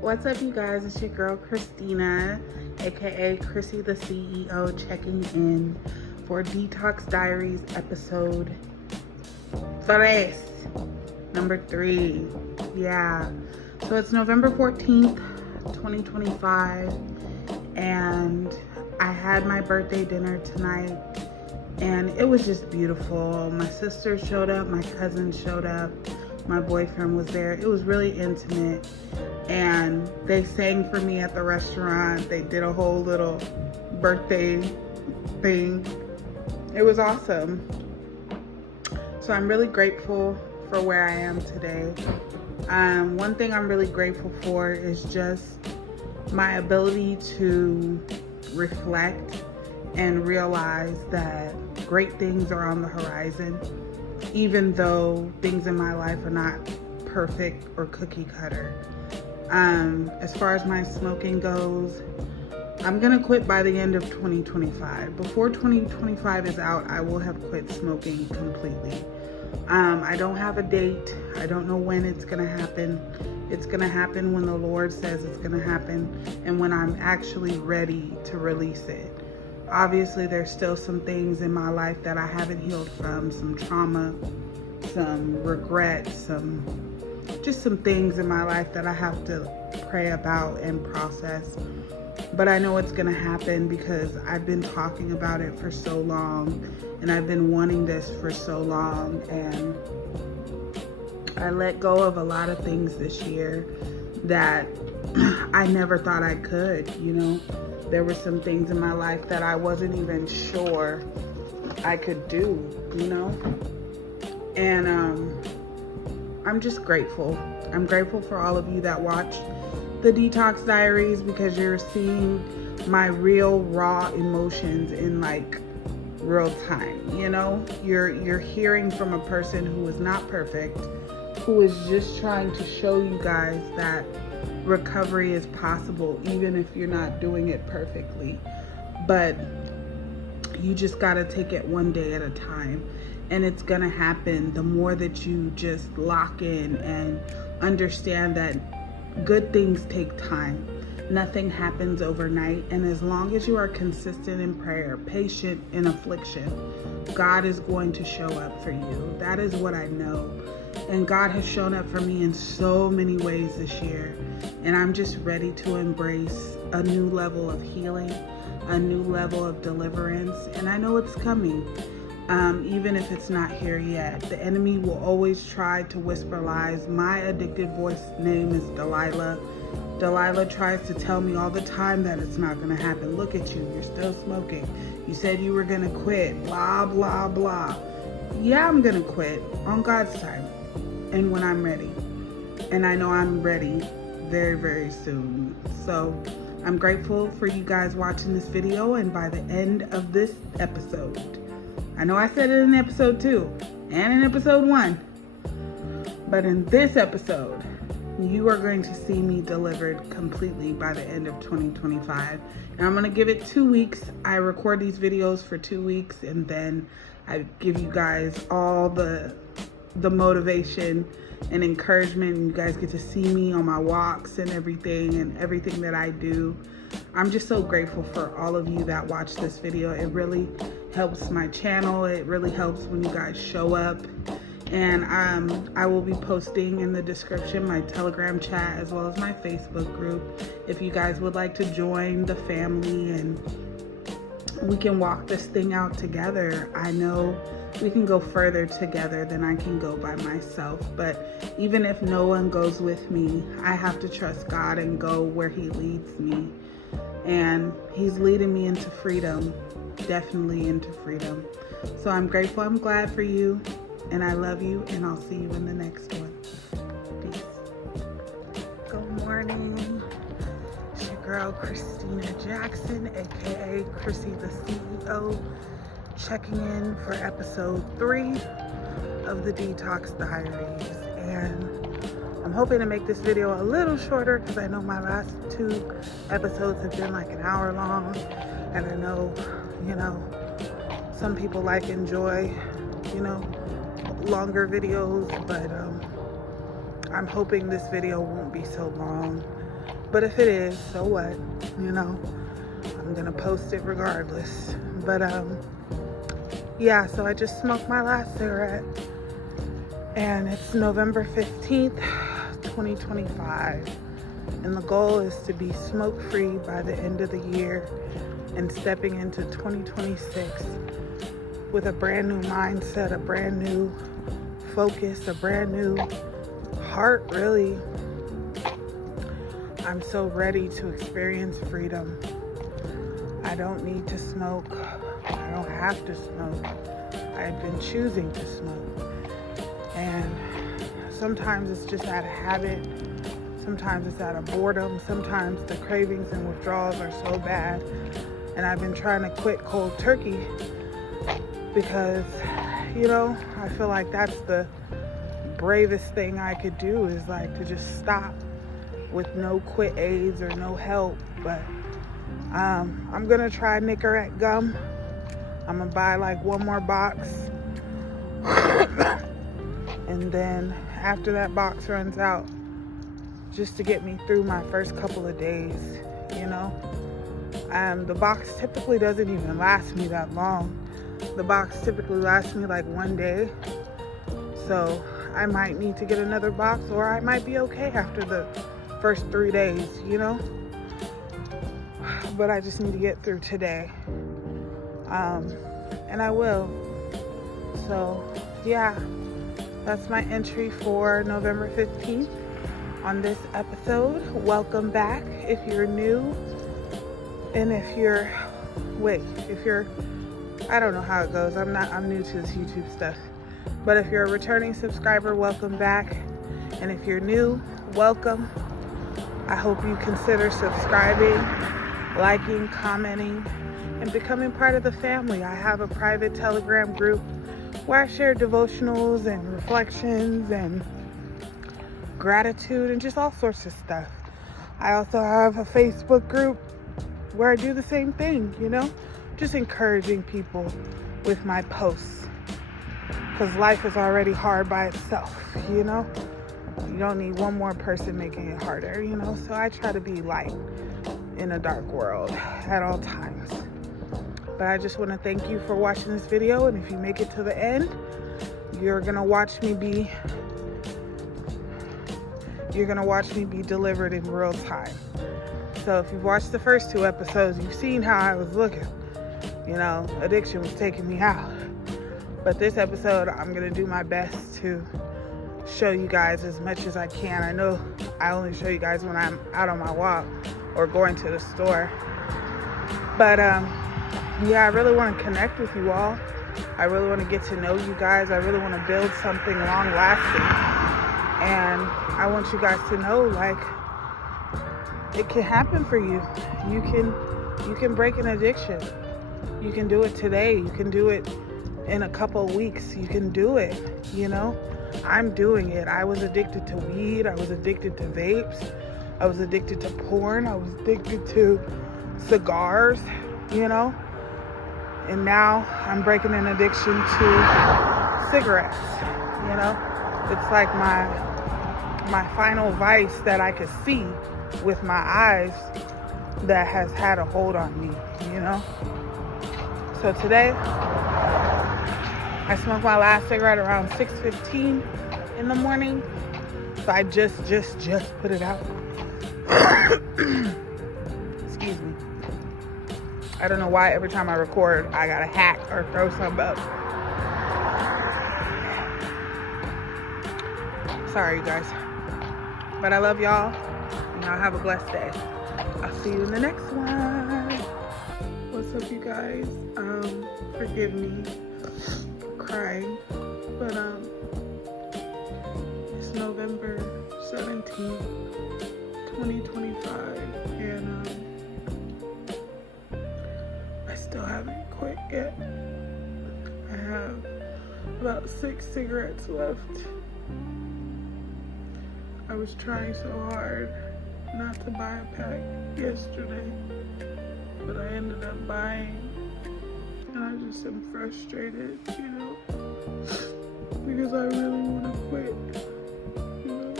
What's up, you guys? It's your girl Christina, aka Chrissy the CEO, checking in for Detox Diaries episode 3, number 3. Yeah, so it's November 14th, 2025, and I had my birthday dinner tonight, and it was just beautiful. My sister showed up, my cousin showed up, my boyfriend was there. It was really intimate. And they sang for me at the restaurant. They did a whole little birthday thing. It was awesome. So I'm really grateful for where I am today. One thing I'm really grateful for is just my ability to reflect and realize that great things are on the horizon, even though things in my life are not perfect or cookie cutter. As far as my smoking goes, I'm gonna quit by the end of 2025. Before 2025 is out, I will have quit smoking completely. I don't have a date. I don't know when it's gonna happen. It's gonna happen when the Lord says it's gonna happen and when I'm actually ready to release it. Obviously, there's still some things in my life that I haven't healed from, some trauma, some regret, just some things in my life that I have to pray about and process. But I know it's gonna happen because I've been talking about it for so long and I've been wanting this for so long, and I let go of a lot of things this year that I never thought I could, There were some things in my life that I wasn't even sure I could do, And I'm just grateful. I'm grateful for all of you that watch the Detox Diaries, because you're seeing my real raw emotions in real time. You're hearing from a person who is not perfect, who is just trying to show you guys that recovery is possible, even if you're not doing it perfectly. But you just gotta take it one day at a time. And it's gonna happen the more that you just lock in and understand that good things take time. Nothing happens overnight. And as long as you are consistent in prayer, patient in affliction, God is going to show up for you. That is what I know. And God has shown up for me in so many ways this year. And I'm just ready to embrace a new level of healing, a new level of deliverance. And I know it's coming. Even if it's not here yet. The enemy will always try to whisper lies. My addictive voice name is Delilah. Delilah tries to tell me all the time that it's not going to happen. Look at you, you're still smoking. You said you were going to quit, blah, blah, blah. Yeah, I'm going to quit on God's time and when I'm ready. And I know I'm ready very, very soon. So I'm grateful for you guys watching this video. And by the end of this episode, I know I said it in episode 2 and in episode 1, but in this episode, you are going to see me delivered completely by the end of 2025. And I'm going to give it 2 weeks. I record these videos for 2 weeks, and then I give you guys all the motivation and encouragement. And you guys get to see me on my walks and everything that I do. I'm just so grateful for all of you that watch this video. It really helps my channel. It really helps when you guys show up. And I will be posting in the description my Telegram chat as well as my Facebook group if you guys would like to join the family and we can walk this thing out together. I know we can go further together than I can go by myself, but even if no one goes with me, I have to trust God and go where He leads me. And He's leading me into freedom, definitely into freedom. So I'm grateful, I'm glad for you, and I love you, and I'll see you in the next one. Peace. Good morning. It's your girl Christina Jackson, aka Chrissy the CEO, checking in for episode 3 of the Detox Diaries. And I'm hoping to make this video a little shorter because I know my last 2 episodes have been like an hour long, and I know, some people enjoy, longer videos, but I'm hoping this video won't be so long. But if it is, so what? You know, I'm gonna post it regardless. But yeah, so I just smoked my last cigarette, and it's November 15th, 2025. And the goal is to be smoke-free by the end of the year and stepping into 2026 with a brand new mindset, a brand new focus, a brand new heart, really. I'm so ready to experience freedom. I don't need to smoke. I don't have to smoke. I've been choosing to smoke. And sometimes it's just out of habit. Sometimes it's out of boredom. Sometimes the cravings and withdrawals are so bad. And I've been trying to quit cold turkey because, you know, I feel like that's the bravest thing I could do, is like to just stop with no quit aids or no help. But I'm gonna try Nicorette gum. I'm gonna buy like one more box. And then after that box runs out, just to get me through my first couple of days, you know. The box typically doesn't even last me that long. The box typically lasts me like one day. So I might need to get another box, or I might be okay after the first 3 days, you know. But I just need to get through today. And I will. So yeah, that's my entry for November 15th on this episode. Welcome back if you're new. And if you're, I don't know how it goes. I'm new to this YouTube stuff. But if you're a returning subscriber, welcome back. And if you're new, welcome. I hope you consider subscribing, liking, commenting, and becoming part of the family. I have a private Telegram group where I share devotionals and reflections and gratitude and just all sorts of stuff. I also have a Facebook group where I do the same thing, you know, just encouraging people with my posts, because life is already hard by itself, you know. You don't need one more person making it harder, you know. So I try to be light in a dark world at all times. But I just want to thank you for watching this video, and if you make it to the end, you're gonna watch me be delivered in real time. So if you've watched the first 2 episodes, you've seen how I was looking. You know, addiction was taking me out. But this episode, I'm going to do my best to show you guys as much as I can. I know I only show you guys when I'm out on my walk or going to the store. But yeah, I really want to connect with you all. I really want to get to know you guys. I really want to build something long lasting. And I want you guys to know, like, it can happen for you. You can break an addiction. You can do it today. You can do it in a couple of weeks. You can do it, you know. I'm doing it. I was addicted to weed. I was addicted to vapes. I was addicted to porn. I was addicted to cigars, you know. And now I'm breaking an addiction to cigarettes, you know. It's like my final vice that I could see with my eyes that has had a hold on me, you know. So today I smoked my last cigarette around 6:15 in the morning. So I just put it out. Excuse me. I don't know why every time I record I gotta hack or throw something up. Sorry, you guys. But I love y'all. And y'all have a blessed day. I'll see you in the next one. What's up, you guys? Forgive me for crying. But it's November 17th, 2025. And I still haven't quit yet. I have about 6 cigarettes left. I was trying so hard not to buy a pack yesterday, but I ended up buying, and I just am frustrated, you know, because I really want to quit, you know.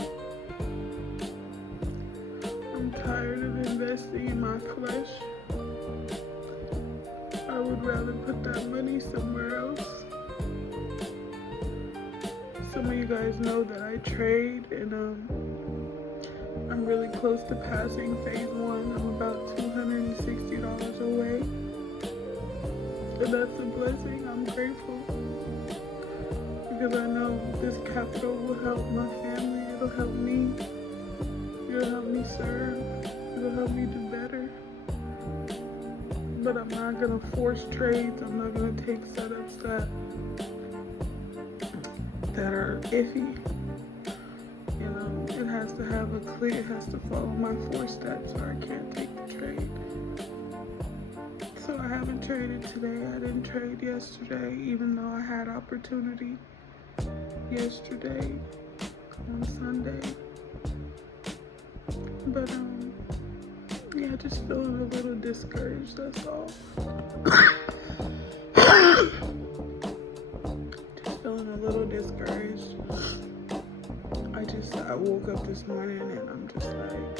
I'm I'm tired of investing in my flesh. I would rather put that money somewhere else. Some of you guys know that I trade, and I'm really close to passing phase 1. I'm about $260 away. And that's a blessing. I'm grateful. Because I know this capital will help my family. It'll help me. It'll help me serve. It'll help me do better. But I'm not going to force trades. I'm not going to take setups that are iffy. You know, it has to have a clear, it has to follow my 4 steps, or I can't take the trade. So I haven't traded today. I didn't trade yesterday, even though I had opportunity yesterday on Sunday. But yeah, just feeling a little discouraged, that's all. Just feeling a little discouraged. I woke up this morning and I'm just like,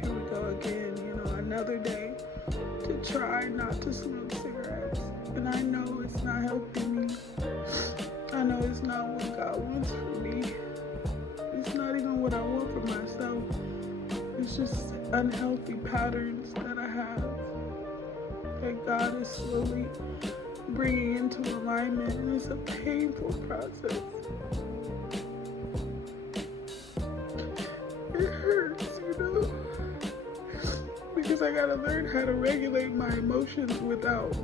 here we go again, you know, another day to try not to smoke cigarettes. And I know it's not helping me. I know it's not what God wants for me. It's not even what I want for myself. It's just unhealthy patterns that I have that God is slowly bringing into alignment, and it's a painful process. It hurts, you know, because I gotta learn how to regulate my emotions without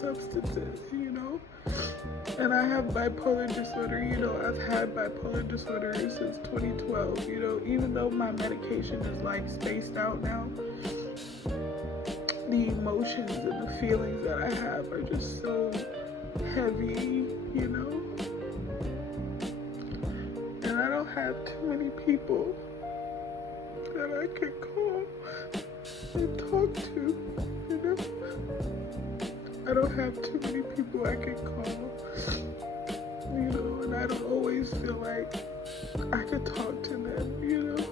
substances, you know. And I have bipolar disorder, you know. I've had bipolar disorder since 2012, you know. Even though my medication is like spaced out now, the emotions and the feelings that I have are just so heavy, you know. And I don't have too many people that I can call and talk to, you know. I don't have too many people I can call, you know, and I don't always feel like I can talk to them, you know,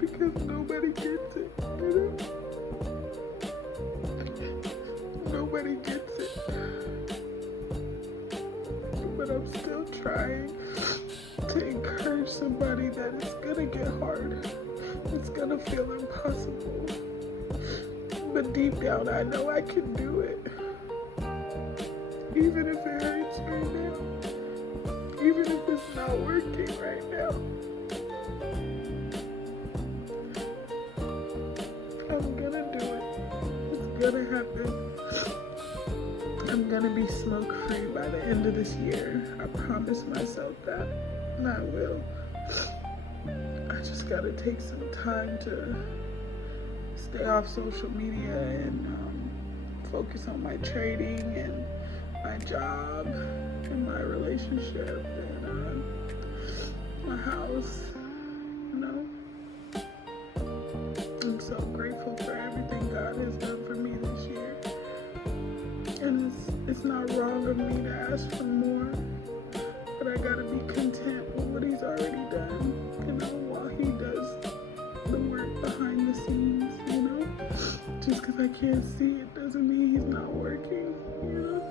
because nobody gets it, you know. Nobody gets it. But I'm still trying to encourage somebody that it's gonna get hard. It's gonna feel impossible. But deep down, I know I can do it. Even if it hurts right now. Even if it's not working right now. I'm gonna do it. It's gonna happen. I'm gonna be smoke free by the end of this year. I promise myself that. And I will. I just gotta take some time to stay off social media and focus on my trading and my job and my relationship and my house, you know. I'm so grateful for everything God has done for me this year. And it's not wrong of me to ask for more, but I gotta be content with what He's already done, you know, while He does the work behind the scenes, you know. Just because I can't see it doesn't mean He's not working, you know.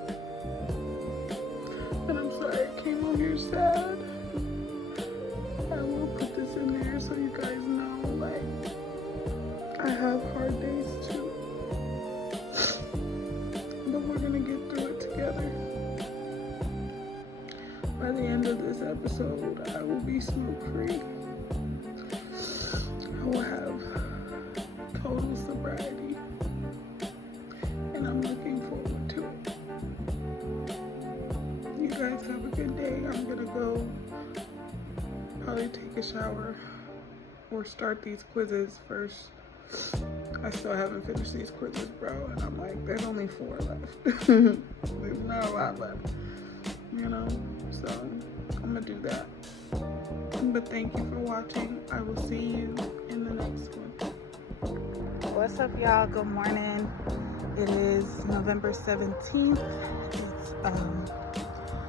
And I'm sorry I came on here sad. I will put this in there so you guys know, like, I have hard days too. But we're gonna get through it together. By the end of this episode, I will be smoke free. I will have total sobriety. And I'm looking forward to it. You guys have a good day. I'm gonna go probably take a shower or start these quizzes first. I still haven't finished these quizzes, bro, and I'm like, there's only 4 left. There's not a lot left, you know, so I'm gonna do that. But thank you for watching. I will see you in the next one. What's up, y'all? Good morning. It is November 17th.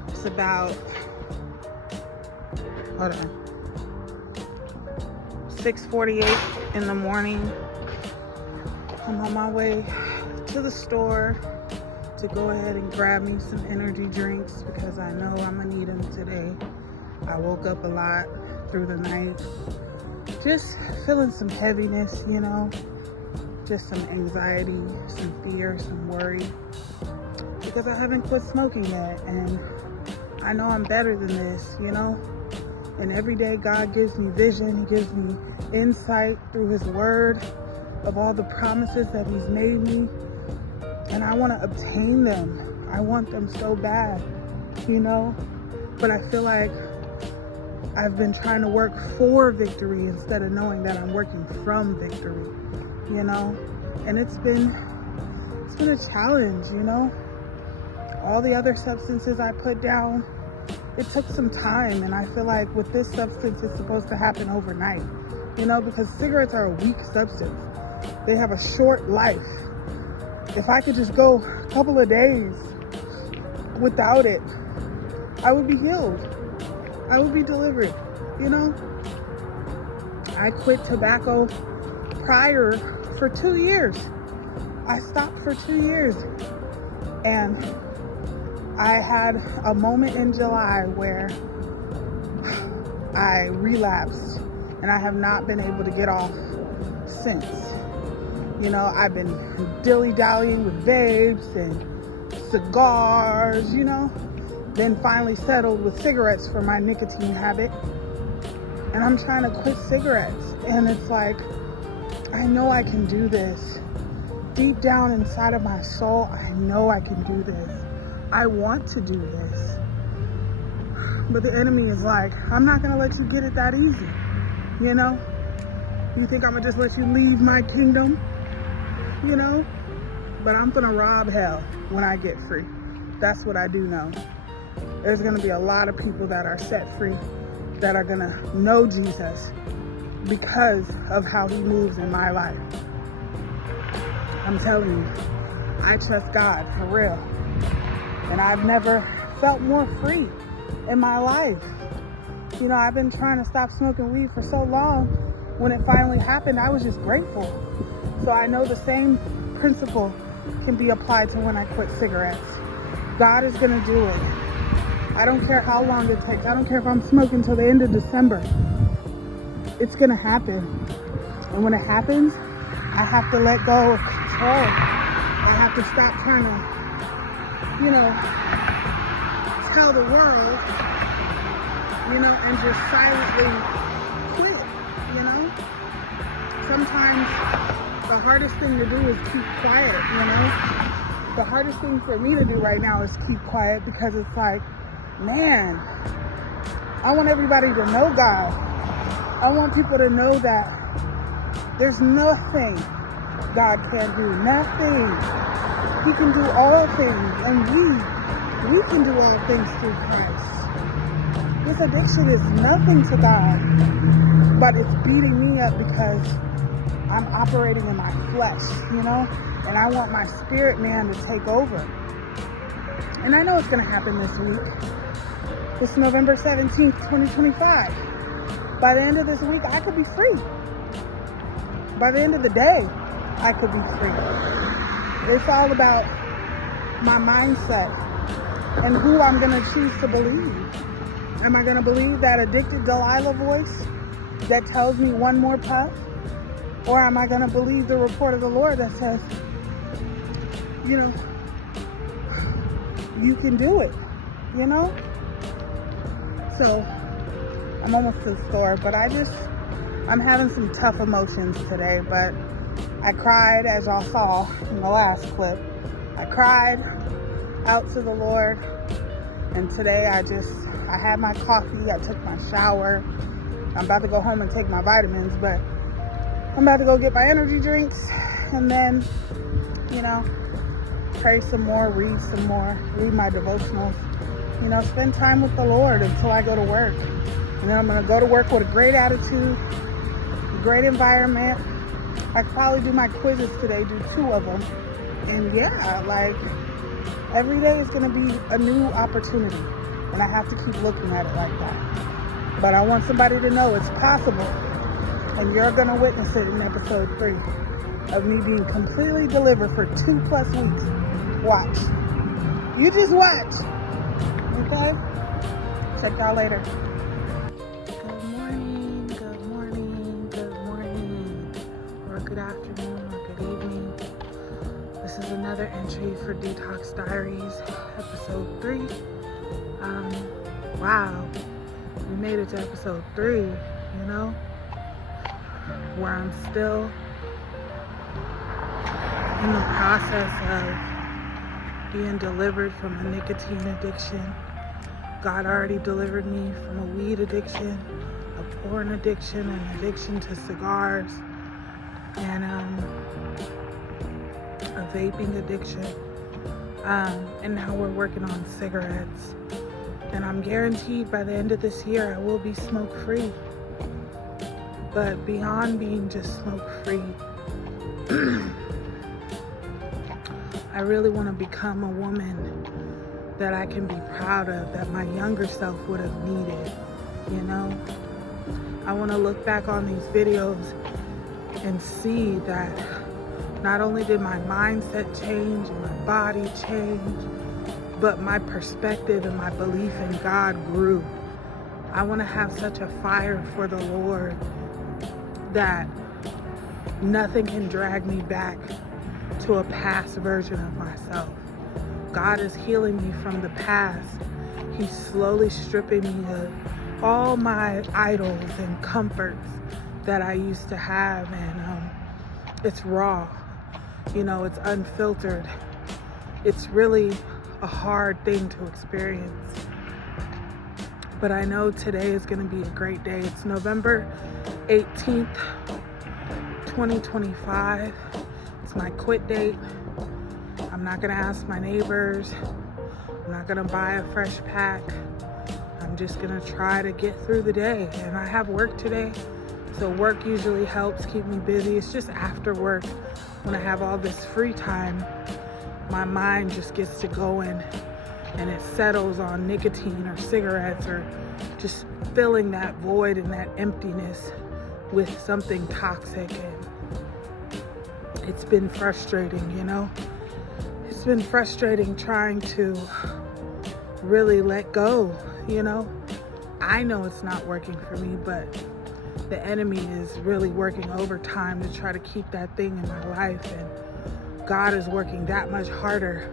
It's about, hold on. 6:48 in the morning. I'm on my way to the store to go ahead and grab me some energy drinks because I know I'm gonna need them today. I woke up a lot through the night, just feeling some heaviness, you know, just some anxiety, some fear, some worry, because I haven't quit smoking yet, and I know I'm better than this, you know. And every day God gives me vision, He gives me insight through His word of all the promises that He's made me, and I want to obtain them. I want them so bad, you know, but I feel like I've been trying to work for victory instead of knowing that I'm working from victory, you know, and it's been a challenge, you know. All the other substances I put down, it took some time, and I feel like with this substance, it's supposed to happen overnight, you know, because cigarettes are a weak substance. They have a short life. If I could just go a couple of days without it, I would be healed. I would be delivered, you know. I quit tobacco prior for 2 years. I stopped for 2 years, and I had a moment in July where I relapsed, and I have not been able to get off since. You know, I've been dilly-dallying with vapes and cigars, you know, then finally settled with cigarettes for my nicotine habit. And I'm trying to quit cigarettes, and it's like, I know I can do this. Deep down inside of my soul, I know I can do this. I want to do this. But the enemy is like, I'm not gonna let you get it that easy, you know? You think I'm gonna just let you leave my kingdom, you know? But I'm gonna rob hell when I get free. That's what I do know. There's gonna be a lot of people that are set free, that are gonna know Jesus because of how He moves in my life. I'm telling you, I trust God for real. And I've never felt more free in my life. You know, I've been trying to stop smoking weed for so long. When it finally happened, I was just grateful. So I know the same principle can be applied to when I quit cigarettes. God is gonna do it. I don't care how long it takes. I don't care if I'm smoking till the end of December. It's gonna happen. And when it happens, I have to let go of control. I have to stop trying to, you know, tell the world, you know, and just silently quit, you know. Sometimes the hardest thing to do is keep quiet, you know. The hardest thing for me to do right now is keep quiet, because it's like, man, I want everybody to know God. I want people to know that there's nothing God can't do, nothing. He can do all things, and we can do all things through Christ. This addiction is nothing to God, but it's beating me up because I'm operating in my flesh, you know, and I want my spirit man to take over. And I know it's going to happen this week. It's November 17th, 2025. By the end of this week, I could be free. By the end of the day, I could be free. It's all about my mindset and who I'm going to choose to believe. Am I going to believe that addicted Delilah voice that tells me one more puff? Or am I going to believe the report of the Lord that says, you know, you can do it, you know? So, I'm almost to the store, but I'm having some tough emotions today, but I cried, as y'all saw in the last clip. I cried out to the Lord, and today I had my coffee, I took my shower. I'm about to go home and take my vitamins, but I'm about to go get my energy drinks, and then, you know, pray some more, read my devotionals, you know, spend time with the Lord until I go to work. And then I'm going to go to work with a great attitude, great environment. I could probably do my quizzes today, do 2 of them. And yeah, like, every day is going to be a new opportunity. And I have to keep looking at it like that. But I want somebody to know it's possible. And you're gonna witness it in episode 3 of me being completely delivered for 2+ weeks. Watch. You just watch. Okay? Check y'all later. Good morning, good morning, good morning, or good afternoon, or good evening. This is another entry for Detox Diaries, episode 3. Wow, we made it to episode 3, you know, where I'm still in the process of being delivered from a nicotine addiction. God already delivered me from a weed addiction, a porn addiction, an addiction to cigars, and a vaping addiction. And now we're working on cigarettes. And I'm guaranteed by the end of this year I will be smoke-free. But beyond being just smoke-free, I really want to become a woman that I can be proud of, that my younger self would have needed, you know? I want to look back on these videos and see that not only did my mindset change and my body change, but my perspective and my belief in God grew. I want to have such a fire for the Lord that nothing can drag me back to a past version of myself. God is healing me from the past. He's slowly stripping me of all my idols and comforts that I used to have, and it's raw, you know, it's unfiltered. It's really a hard thing to experience. But I know today is going to be a great day. It's November 18th, 2025. It's my quit date. I'm not going to ask my neighbors. I'm not going to buy a fresh pack. I'm just going to try to get through the day. And I have work today, so work usually helps keep me busy. It's just after work, when I have all this free time, my mind just gets to going and it settles on nicotine or cigarettes or just filling that void and that emptiness with something toxic. And it's been frustrating, you know? It's been frustrating trying to really let go, you know? I know it's not working for me, but the enemy is really working overtime to try to keep that thing in my life. And God is working that much harder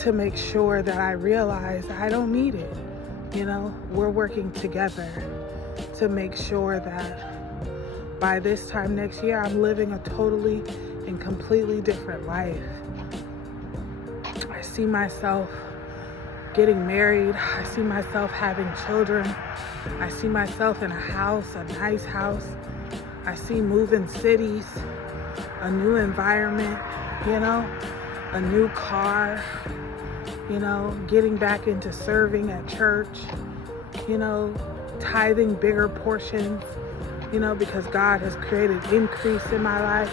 to make sure that I realize I don't need it. You know, we're working together to make sure that by this time next year, I'm living a totally and completely different life. I see myself getting married. I see myself having children. I see myself in a house, a nice house. I see moving cities, a new environment, you know, a new car, you know, getting back into serving at church, you know, tithing bigger portions, you know, because God has created increase in my life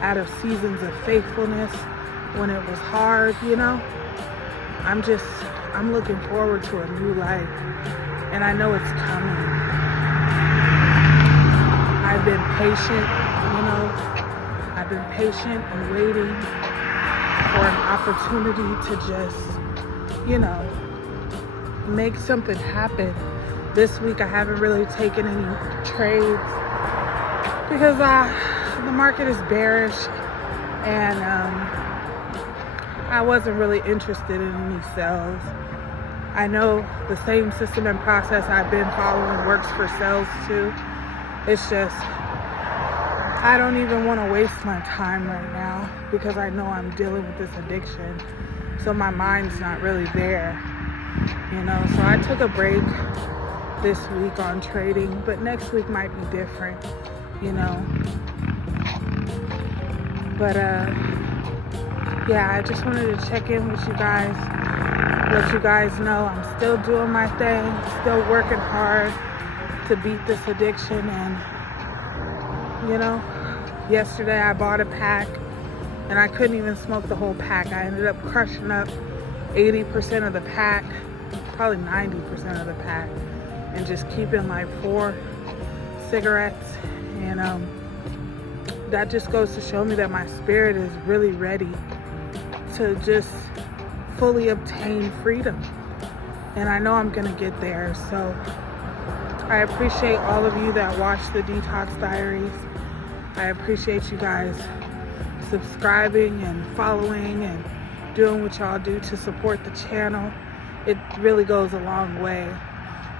out of seasons of faithfulness when it was hard, you know. I'm looking forward to a new life, and I know it's coming. I've been patient, you know. I've been patient and waiting for an opportunity to just, you know, make something happen. This week I haven't really taken any trades because the market is bearish, and I wasn't really interested in any sales. I know the same system and process I've been following works for sales too. It's just, I don't even want to waste my time right now because I know I'm dealing with this addiction. So my mind's not really there, you know. So I took a break this week on trading, but next week might be different, you know. But yeah, I just wanted to check in with you guys, let you guys know I'm still doing my thing, still working hard to beat this addiction. And you know, yesterday I bought a pack and I couldn't even smoke the whole pack. I ended up crushing up 80% of the pack, probably 90% of the pack, and just keeping like 4 cigarettes And that just goes to show me that my spirit is really ready to just fully obtain freedom. And I know I'm gonna get there. So I appreciate all of you that watch the Detox Diaries. I appreciate you guys subscribing and following and doing what y'all do to support the channel. It really goes a long way.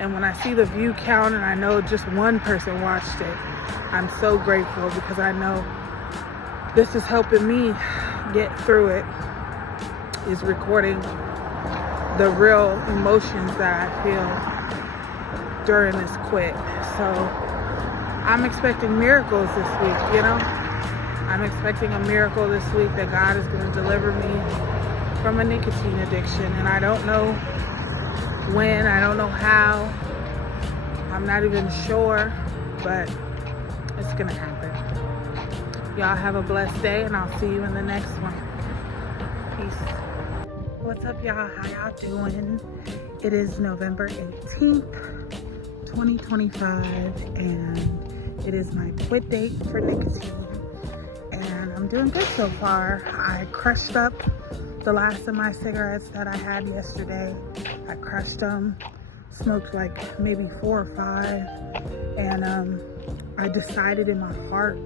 And when I see the view count and I know just one person watched it, I'm so grateful, because I know this is helping me get through it, is recording the real emotions that I feel during this quit. So I'm expecting miracles this week, you know? I'm expecting a miracle this week that God is going to deliver me from a nicotine addiction. And I don't know when, I don't know how, I'm not even sure, but it's gonna happen. Y'all have a blessed day, and I'll see you in the next one. Peace. What's up, y'all? How y'all doing? It is November 18th, 2025, and it is my quit date for nicotine. And I'm doing good so far. I crushed up the last of my cigarettes that I had yesterday. I crushed them, smoked like maybe 4 or 5, and I decided in my heart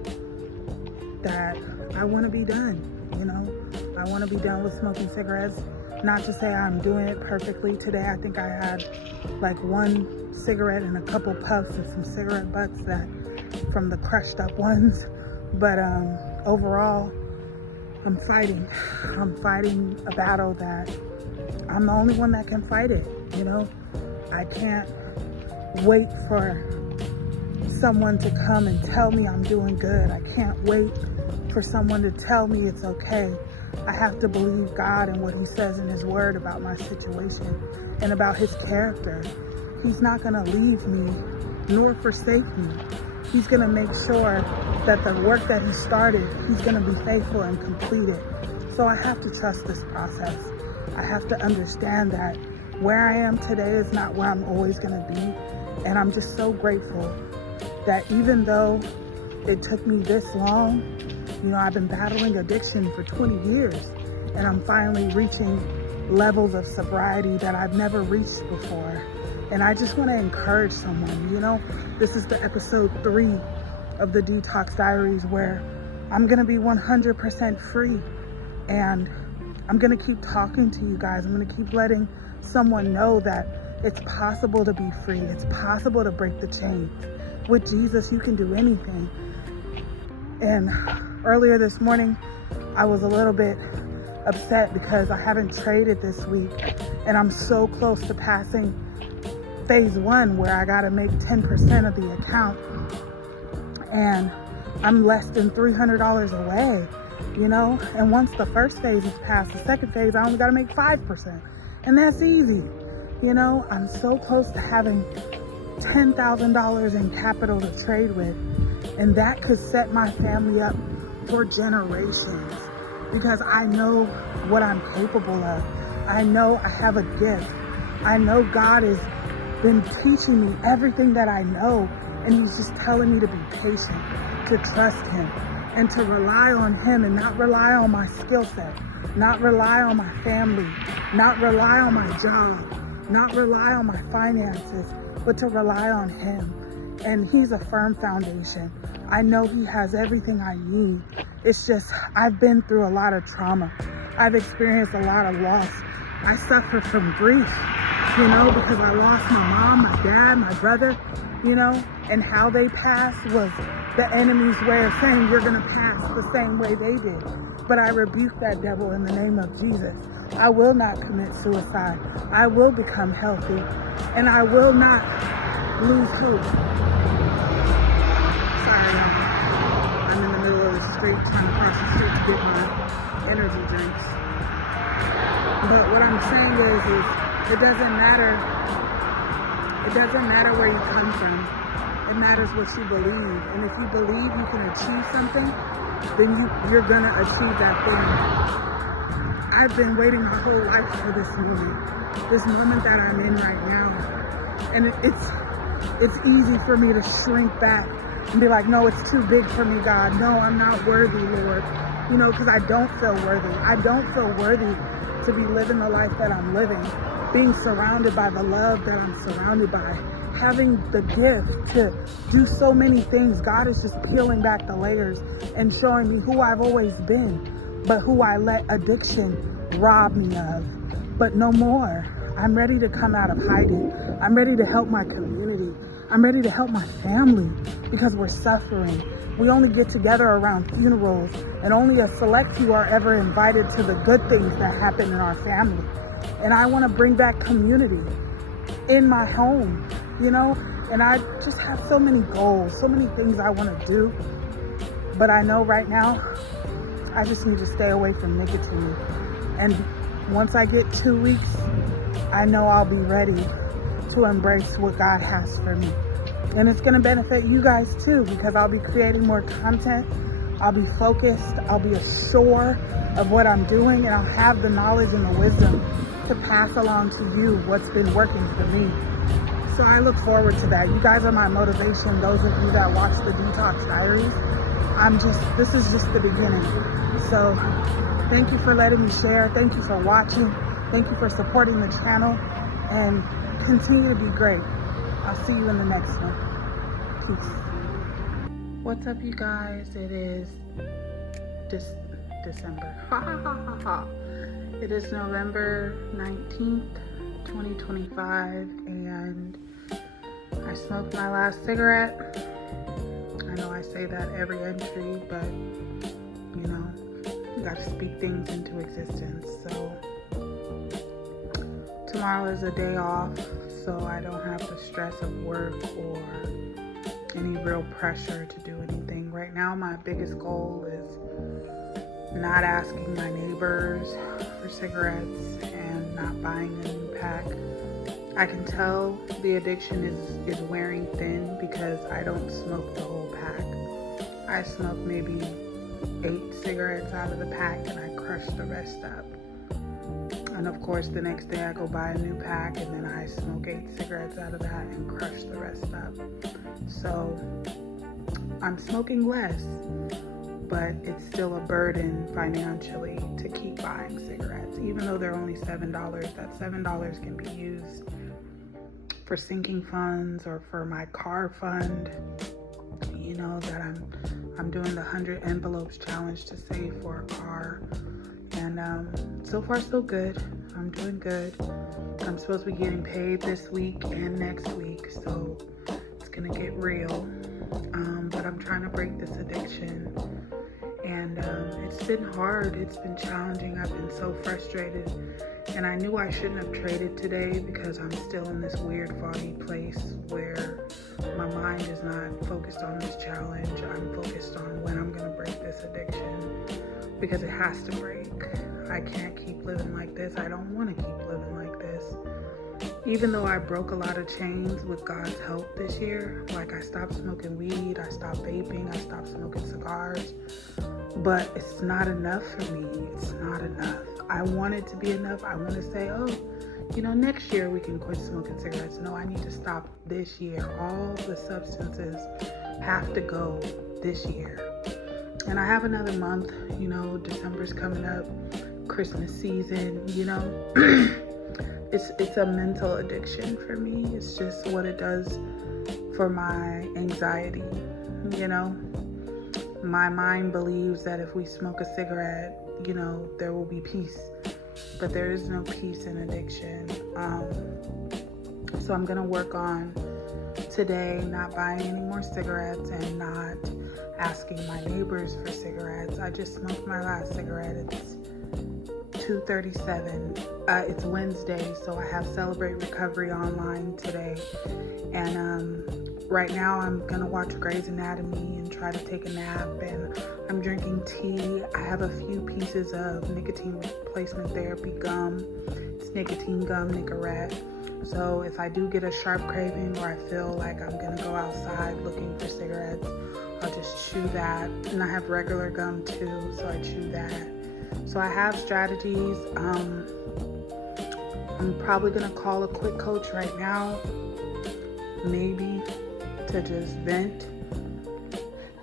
that I want to be done, you know? I want to be done with smoking cigarettes. Not to say I'm doing it perfectly. Today I think I had like 1 cigarette and a couple puffs and some cigarette butts that from the crushed up ones. But overall, I'm fighting a battle that I'm the only one that can fight it, you know? I can't wait for someone to come and tell me I'm doing good. I can't wait for someone to tell me it's okay. I have to believe God and what he says in his word about my situation and about his character. He's not gonna leave me nor forsake me. He's gonna make sure that the work that he started, he's gonna be faithful and complete it. So I have to trust this process. I have to understand that where I am today is not where I'm always gonna be. And I'm just so grateful that even though it took me this long, you know, I've been battling addiction for 20 years, and I'm finally reaching levels of sobriety that I've never reached before. And I just want to encourage someone, you know, this is the episode 3 of the Detox Diaries, where I'm going to be 100% free. And I'm going to keep talking to you guys. I'm going to keep letting someone know that it's possible to be free. It's possible to break the chains. With Jesus, you can do anything. And earlier this morning, I was a little bit upset because I haven't traded this week. And I'm so close to passing phase 1, where I got to make 10% of the account. And I'm less than $300 away, you know? And once the first phase is passed, the second phase, I only got to make 5%. And that's easy. You know, I'm so close to having $10,000 in capital to trade with. And that could set my family up for generations, because I know what I'm capable of. I know I have a gift. I know God has been teaching me everything that I know, and he's just telling me to be patient, to trust him, and to rely on him and not rely on my skill set, not rely on my family, not rely on my job, not rely on my finances, but to rely on him. And he's a firm foundation. I know he has everything I need. It's just, I've been through a lot of trauma. I've experienced a lot of loss. I suffer from grief, you know, because I lost my mom, my dad, my brother, you know, and how they passed was the enemy's way of saying you're gonna pass the same way they did. But I rebuke that devil in the name of Jesus. I will not commit suicide. I will become healthy, and I will not lose hope. Sorry, I'm in the middle of the street trying to cross the street to get my energy drinks. But what I'm saying is it doesn't matter. It doesn't matter where you come from. It matters what you believe. And if you believe you can achieve something, then you're gonna achieve that thing. I've been waiting my whole life for this moment that I'm in right now. And it's easy for me to shrink back and be like, no, it's too big for me, God. No, I'm not worthy, Lord. You know, because I don't feel worthy. I don't feel worthy to be living the life that I'm living, being surrounded by the love that I'm surrounded by, having the gift to do so many things. God is just peeling back the layers and showing me who I've always been, but who I let addiction rob me of. But no more. I'm ready to come out of hiding. I'm ready to help my community. I'm ready to help my family because we're suffering. We only get together around funerals, and only a select few are ever invited to the good things that happen in our family. And I want to bring back community in my home, you know? And I just have so many goals, so many things I want to do. But I know right now, I just need to stay away from nicotine. And once I get 2 weeks, I know I'll be ready to embrace what God has for me. And it's going to benefit you guys too, because I'll be creating more content. I'll be focused. I'll be assured of what I'm doing, and I'll have the knowledge and the wisdom to pass along to you what's been working for me. So I look forward to that. You guys are my motivation. Those of you that watch the Detox Diaries, this is just the beginning. So thank you for letting me share. Thank you for watching. Thank you for supporting the channel, and continue to be great. I'll see you in the next one. Peace. What's up, you guys? It is December. It is November 19th, 2025, and I smoked my last cigarette. I know I say that every entry, but you know, you gotta speak things into existence. So tomorrow is a day off, so I don't have the stress of work or any real pressure to do anything. Right now, my biggest goal is not asking my neighbors for cigarettes and not buying a new pack. I can tell the addiction is wearing thin because I don't smoke the whole pack. I smoke maybe 8 cigarettes out of the pack and I crush the rest up. And of course, the next day I go buy a new pack and then I smoke 8 cigarettes out of that and crush the rest up. So I'm smoking less, but it's still a burden financially to keep buying cigarettes. Even though they're only $7, that $7 can be used for sinking funds or for my car fund. You know that I'm doing the 100 envelopes challenge to save for a car. And so far so good. I'm doing good. I'm supposed to be getting paid this week and next week, so it's gonna get real. But I'm trying to break this addiction, and it's been hard. It's been challenging. I've been so frustrated, and I knew I shouldn't have traded today because I'm still in this weird foggy place where my mind is not focused on this challenge. I'm focused on when I'm gonna break this addiction, because it has to break. I can't keep living like this. I don't want to keep living like this. Even though I broke a lot of chains with God's help this year, like I stopped smoking weed, I stopped vaping, I stopped smoking cigars, but it's not enough for me. It's not enough. I want it to be enough. I want to say, oh, you know, next year we can quit smoking cigarettes. No, I need to stop this year. All the substances have to go this year. And I have another month, you know, December's coming up, Christmas season, you know. It's a mental addiction for me. It's just what it does for my anxiety, you know. My mind believes that if we smoke a cigarette, you know, there will be peace. But there is no peace in addiction. So I'm going to work on today not buying any more cigarettes and not asking my neighbors for cigarettes. I just smoked my last cigarette. It's 2:37. It's Wednesday, so I have Celebrate Recovery online today. And right now I'm gonna watch Grey's Anatomy and try to take a nap, and I'm drinking tea. I have a few pieces of nicotine replacement therapy gum. It's nicotine gum, Nicorette. So if I do get a sharp craving or I feel like I'm gonna go outside looking for cigarettes, I'll just chew that. And I have regular gum too, so I chew that. So I have strategies. I'm probably gonna call a quick coach right now, maybe to just vent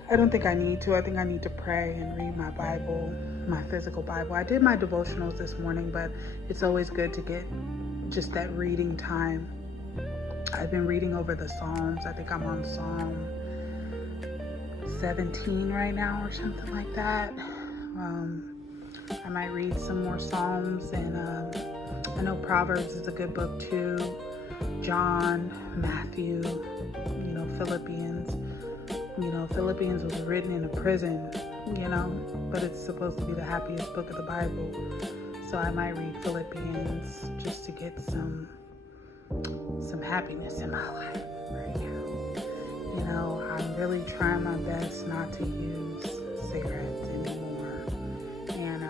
I don't think I need to. I think I need to pray and read my Bible, my physical Bible. I did my devotionals this morning, but it's always good to get just that reading time. I've been reading over the Psalms. I think I'm on Psalm 17 right now or something like that. I might read some more Psalms, and I know Proverbs is a good book too. John, Matthew, Philippians. Philippians was written in a prison, but it's supposed to be the happiest book of the Bible. So I might read Philippians just to get some happiness in my life right now. I'm really trying my best not to use cigarettes anymore. And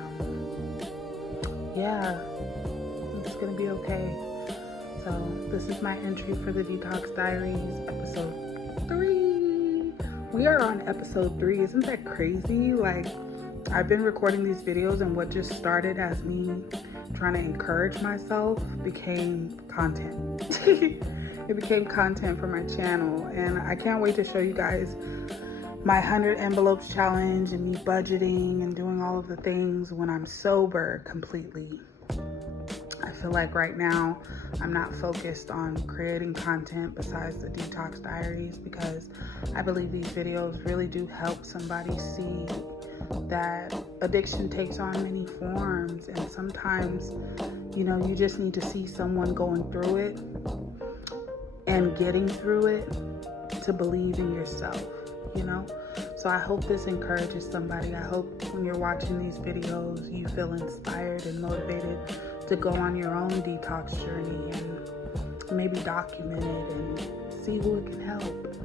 it's gonna be okay. So this is my entry for the Detox Diaries, episode 3. We are on episode 3. Isn't that crazy? Like, I've been recording these videos, and what just started as me trying to encourage myself became content. It became content for my channel, and I can't wait to show you guys my 100 envelopes challenge and me budgeting and doing all of the things when I'm sober completely. I feel like right now I'm not focused on creating content besides the Detox Diaries, because I believe these videos really do help somebody see that addiction takes on many forms, and sometimes you just need to see someone going through it and getting through it to believe in yourself. So I hope this encourages somebody. I hope when you're watching these videos you feel inspired and motivated to go on your own detox journey and maybe document it and see who it can help.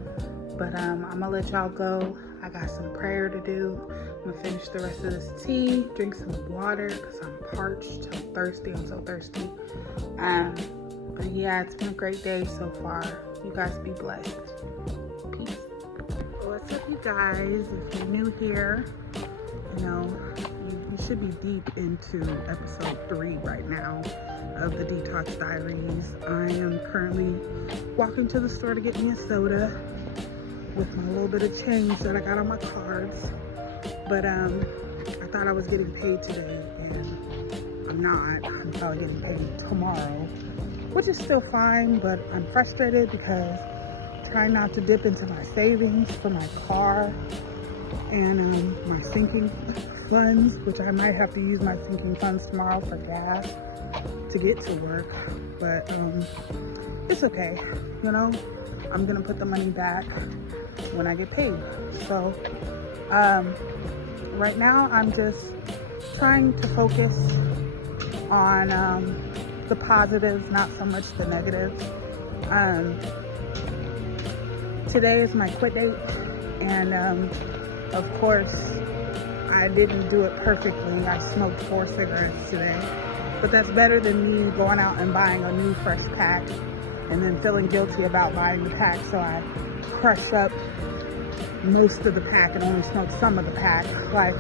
But I'm gonna let y'all go. I got some prayer to do. I'm gonna finish the rest of this tea, drink some water because I'm parched, I'm thirsty, I'm so thirsty. But yeah, it's been a great day so far. You guys be blessed. Peace. What's up, you guys? If you're new here, you should be deep into episode 3 right now of the Detox Diaries. I am currently walking to the store to get me a soda with my little bit of change that I got on my cards. But I thought I was getting paid today, and I'm not. I'm probably getting paid tomorrow, which is still fine, but I'm frustrated because I'm trying not to dip into my savings for my car and my sinking funds, which I might have to use my sinking funds tomorrow for gas to get to work. But it's okay, I'm gonna put the money back when I get paid. So right now I'm just trying to focus on the positives, not so much the negatives. Today is my quit date, and of course I didn't do it perfectly. I smoked 4 cigarettes today, but that's better than me going out and buying a new fresh pack and then feeling guilty about buying the pack, so I crush up most of the pack and only smoke some of the pack. Like,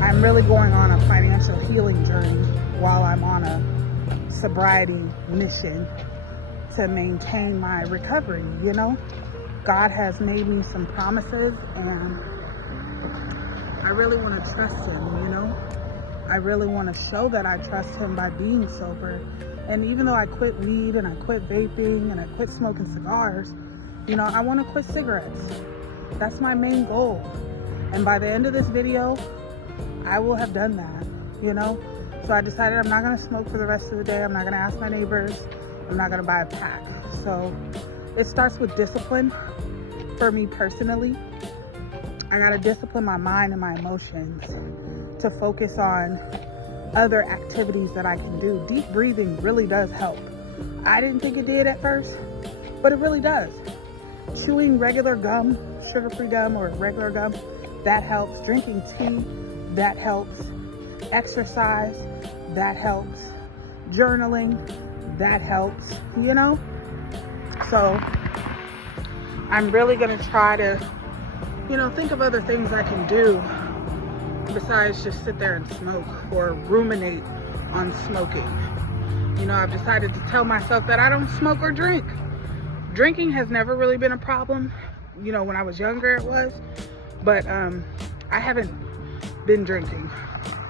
I'm really going on a financial healing journey while I'm on a sobriety mission to maintain my recovery. God has made me some promises, and I really want to trust him. I really want to show that I trust him by being sober. And even though I quit weed and I quit vaping and I quit smoking cigars, I want to quit cigarettes. That's my main goal. And by the end of this video, I will have done that, So I decided I'm not going to smoke for the rest of the day. I'm not going to ask my neighbors. I'm not going to buy a pack. So it starts with discipline for me personally. I got to discipline my mind and my emotions to focus on other activities that I can do. Deep breathing really does help. I didn't think it did at first, but it really does. Chewing regular gum, sugar-free gum or regular gum, that helps. Drinking tea, that helps. Exercise, that helps. Journaling, that helps, So I'm really gonna try to, think of other things I can do besides just sit there and smoke or ruminate on smoking. I've decided to tell myself that I don't smoke or drink. Drinking has never really been a problem. When I was younger it was, But I haven't been drinking,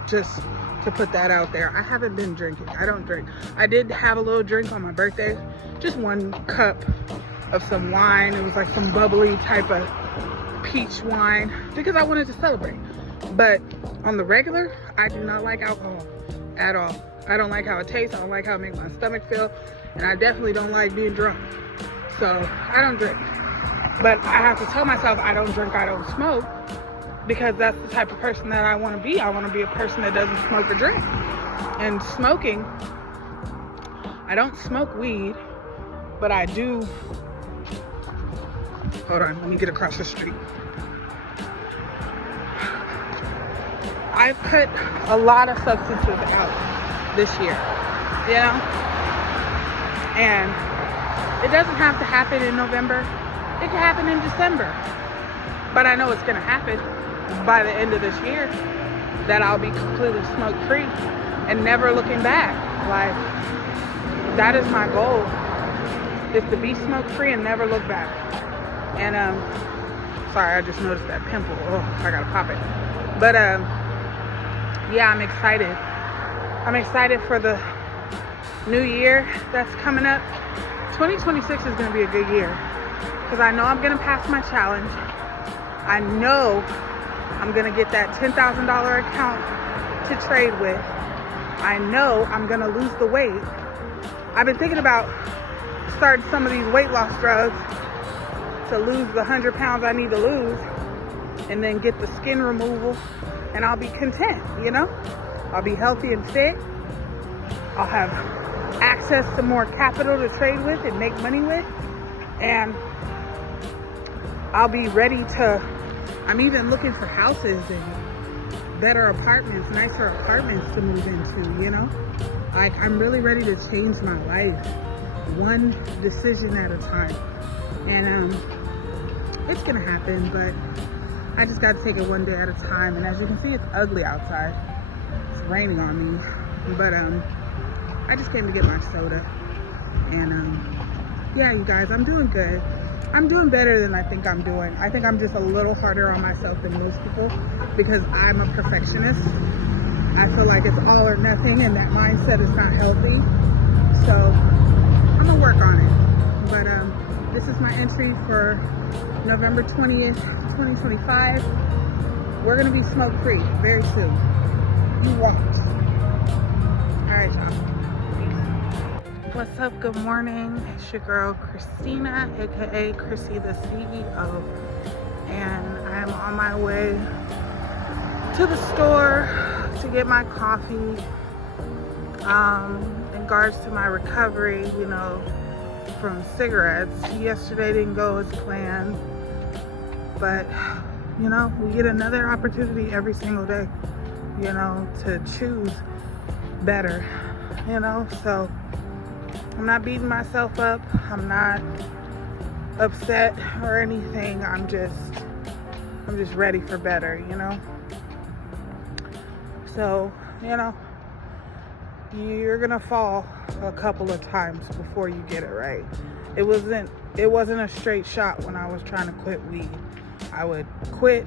just to put that out there. I haven't been drinking. I don't drink. I did have a little drink on my birthday, just 1 cup of some wine. It was like some bubbly type of peach wine because I wanted to celebrate. But on the regular, I do not like alcohol at all. I don't like how it tastes. I don't like how it makes my stomach feel. And I definitely don't like being drunk. So I don't drink. But I have to tell myself I don't drink, I don't smoke, because that's the type of person that I want to be. I want to be a person that doesn't smoke or drink. And smoking, I don't smoke weed, but I do. Hold on, let me get across the street. I've cut a lot of substances out this year, you know? And it doesn't have to happen in November. It can happen in December. But I know it's gonna happen by the end of this year, that I'll be completely smoke free and never looking back. Like, that is my goal, is to be smoke free and never look back. And sorry, I just noticed that pimple. Oh, I gotta pop it. But yeah, I'm excited. I'm excited for the new year that's coming up. 2026 is gonna be a good year because I know I'm gonna pass my challenge. I know I'm gonna get that $10,000 account to trade with. I know I'm gonna lose the weight. I've been thinking about starting some of these weight loss drugs to lose the 100 pounds I need to lose, and then get the skin removal, and I'll be content, you know? I'll be healthy and fit. I'll have access to more capital to trade with and make money with, and I'll be ready to, I'm even looking for houses and better apartments, nicer apartments to move into, you know? Like, I'm really ready to change my life, one decision at a time. And it's gonna happen, but I just gotta take it one day at a time. And as you can see, it's ugly outside. It's raining on me, but I just came to get my soda. And yeah, you guys, I'm doing good. I'm doing better than I think I'm doing. I think I'm just a little harder on myself than most people because I'm a perfectionist. I feel like it's all or nothing, and that mindset is not healthy. So I'm gonna work on it. But this is my entry for November 20th, 2025. We're gonna be smoke free very soon. You watch. All right, y'all. What's up? Good morning. It's your girl Christina, aka Chrissy the CEO, and I'm on my way to the store to get my coffee. In regards to my recovery, you know, from cigarettes, yesterday didn't go as planned, but you know, we get another opportunity every single day, you know, to choose better, you know. So I'm not beating myself up. I'm not upset or anything. I'm just ready for better, you know. So, you know, you're gonna fall a couple of times before you get it right. It wasn't a straight shot when I was trying to quit weed. I would quit,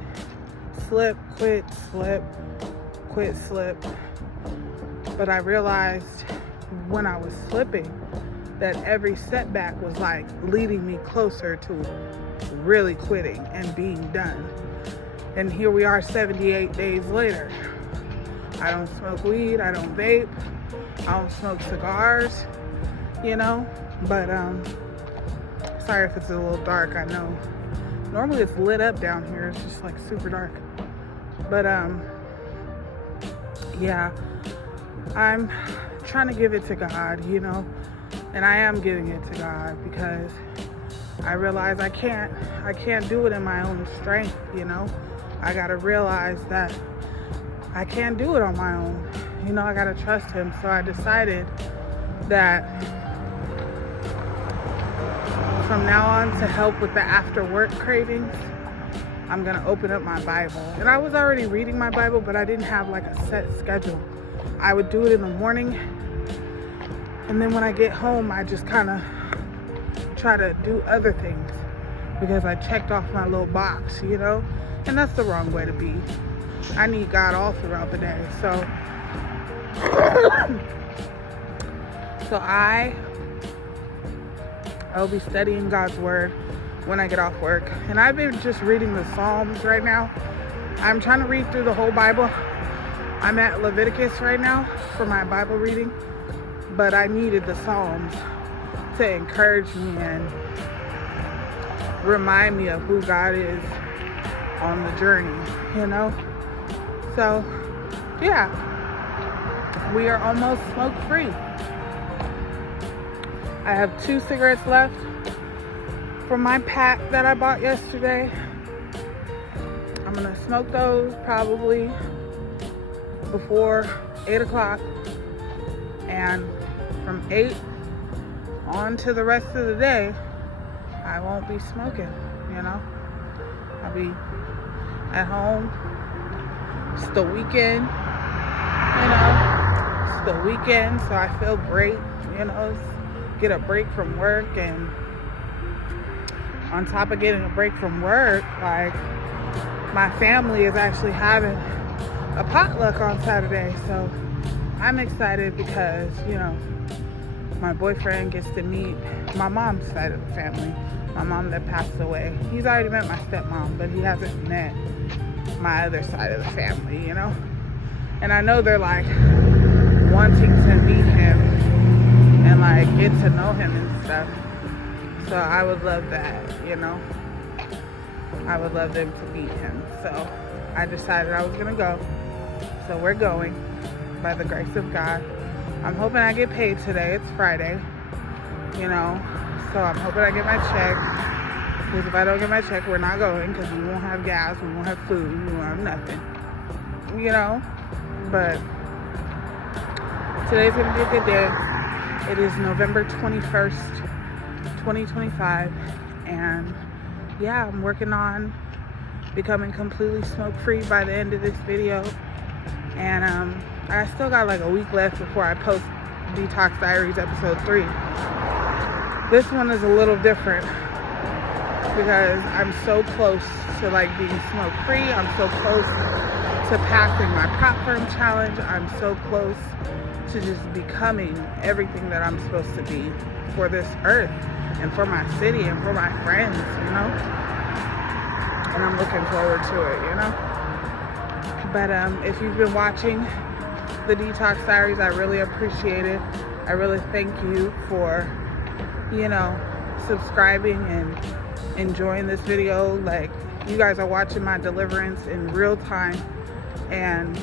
slip, quit, slip, quit, slip. But I realized when I was slipping that every setback was like leading me closer to really quitting and being done. And here we are 78 days later. I don't smoke weed, I don't vape, I don't smoke cigars, you know, but sorry if it's a little dark, I know. Normally it's lit up down here, it's just like super dark. But yeah, I'm trying to give it to God, you know, and I am giving it to God because I realize I can't do it in my own strength, you know. I gotta realize that I can't do it on my own. You know, I gotta trust him. So I decided that from now on, to help with the after work cravings, I'm gonna open up my Bible. And I was already reading my Bible, but I didn't have like a set schedule. I would do it in the morning, and then when I get home, I just kind of try to do other things because I checked off my little box, you know. And that's the wrong way to be. I need God all throughout the day. So I'll be studying God's word when I get off work. And I've been just reading the Psalms right now. I'm trying to read through the whole Bible. I'm at Leviticus right now for my Bible reading, but I needed the Psalms to encourage me and remind me of who God is on the journey, you know? So, yeah, we are almost smoke-free. I have 2 cigarettes left from my pack that I bought yesterday. I'm gonna smoke those probably before 8 o'clock, and from 8 on to the rest of the day, I won't be smoking, you know? I'll be at home. It's the weekend, you know? It's the weekend, so I feel great, you know? Get a break from work, and on top of getting a break from work, like, my family is actually having a potluck on Saturday, so I'm excited because, you know, my boyfriend gets to meet my mom's side of the family, my mom that passed away. He's already met my stepmom, but he hasn't met my other side of the family, you know? And I know they're like wanting to meet him and like get to know him and stuff. So I would love that, you know? I would love them to meet him. So I decided I was gonna go. So we're going by the grace of God. I'm hoping I get paid today. It's Friday, you know? So I'm hoping I get my check. Because if I don't get my check, we're not going, because we won't have gas, we won't have food, we won't have nothing, you know? But today's gonna be a good day. It is November 21st, 2025, and yeah, I'm working on becoming completely smoke-free by the end of this video. And I still got like a week left before I post Detox Diaries episode 3. This one is a little different because I'm so close to like being smoke-free. I'm so close to passing my prop firm challenge. I'm so close to just becoming everything that I'm supposed to be for this earth and for my city and for my friends, you know? And I'm looking forward to it, you know? But if you've been watching the Detox Diaries, I really appreciate it. I really thank you for, you know, subscribing and enjoying this video. Like, you guys are watching my deliverance in real time, and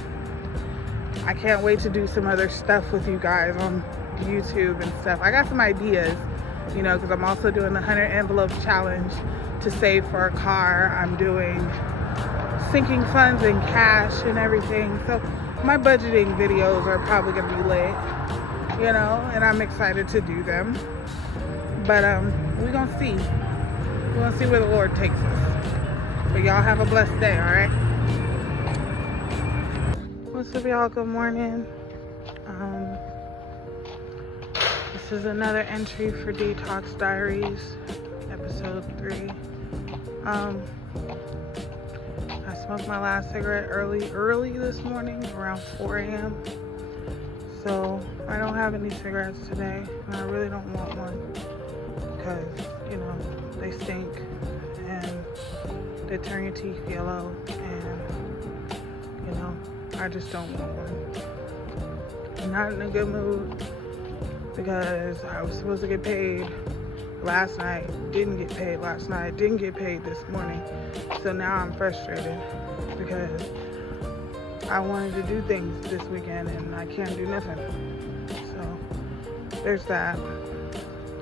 I can't wait to do some other stuff with you guys on YouTube and stuff. I got some ideas, you know, because I'm also doing the 100 envelope challenge to save for a car. I'm doing sinking funds in cash and everything. So my budgeting videos are probably gonna be lit, you know, and I'm excited to do them. But we're gonna see. We're gonna see where the Lord takes us. But y'all have a blessed day, all right? What's up, y'all? Good morning. This is another entry for Detox Diaries, episode 3. I smoked my last cigarette early this morning, around 4 a.m. So I don't have any cigarettes today, and I really don't want one because, you know, they stink and they turn your teeth yellow, and, you know, I just don't want one. I'm not in a good mood because I was supposed to get paid last night, didn't get paid last night, didn't get paid this morning. So now I'm frustrated because I wanted to do things this weekend and I can't do nothing. So there's that.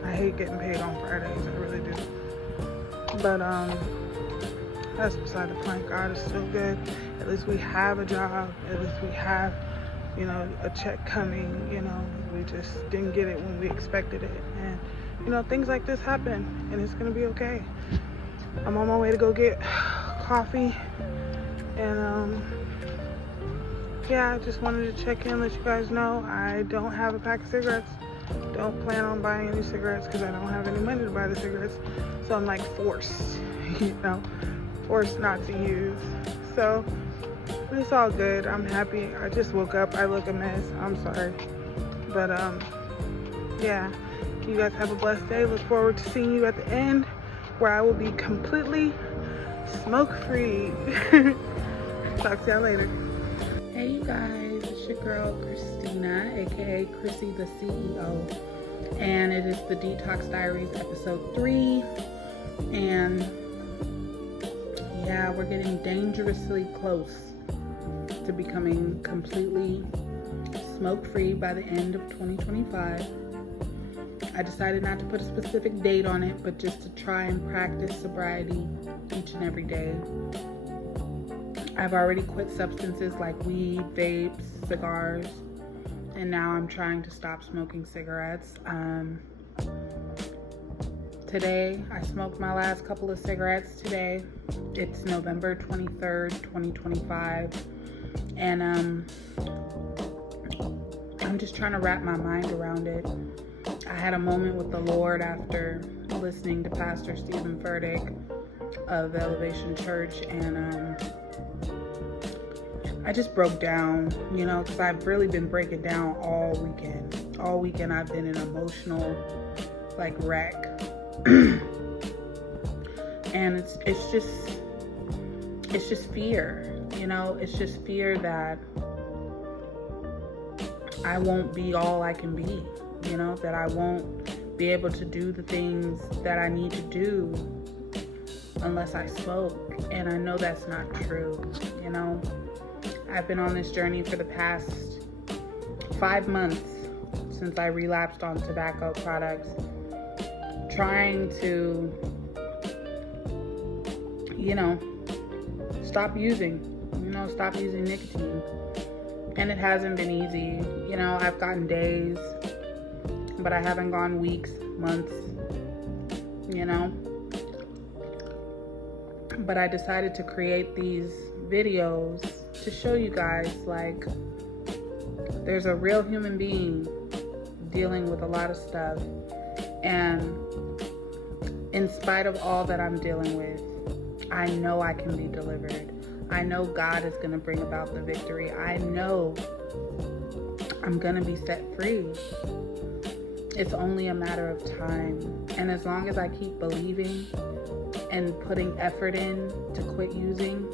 I hate getting paid on Fridays, I really do. But that's beside the point. God is still good. At least we have a job. At least we have, you know, a check coming. You know, we just didn't get it when we expected it. And, you know, things like this happen, and it's gonna be okay. I'm on my way to go get coffee, and yeah, I just wanted to check in, let you guys know I don't have a pack of cigarettes. Don't plan on buying any cigarettes because I don't have any money to buy the cigarettes. So I'm like forced, you know, forced not to use. So it's all good. I'm happy. I just woke up. I look a mess. I'm sorry. But yeah. You guys have a blessed day. Look forward to seeing you at the end, where I will be completely smoke-free. Talk to y'all later. Hey you guys, it's your girl Christina, aka Chrissy the CEO, and it is the Detox Diaries episode 3. And yeah, we're getting dangerously close to becoming completely smoke-free by the end of 2025. I decided not to put a specific date on it, but just to try and practice sobriety each and every day. I've already quit substances like weed, vapes, cigars, and now I'm trying to stop smoking cigarettes. Today, I smoked my last couple of cigarettes today. It's November 23rd, 2025, and I'm just trying to wrap my mind around it. I had a moment with the Lord after listening to Pastor Stephen Furtick of Elevation Church, and I just broke down, you know, because I've really been breaking down all weekend. All weekend I've been an emotional, like, wreck. And it's just fear, you know. It's just fear that I won't be all I can be, you know, that I won't be able to do the things that I need to do unless I smoke. And I know that's not true, you know. I've been on this journey for the past 5 months since I relapsed on tobacco products, trying to, you know, stop using nicotine. And it hasn't been easy. You know, I've gotten days, but I haven't gone weeks, months, you know. But I decided to create these videos to show you guys, like, there's a real human being dealing with a lot of stuff. And in spite of all that I'm dealing with, I know I can be delivered. I know God is going to bring about the victory. I know I'm going to be set free. It's only a matter of time. And as long as I keep believing and putting effort in to quit using,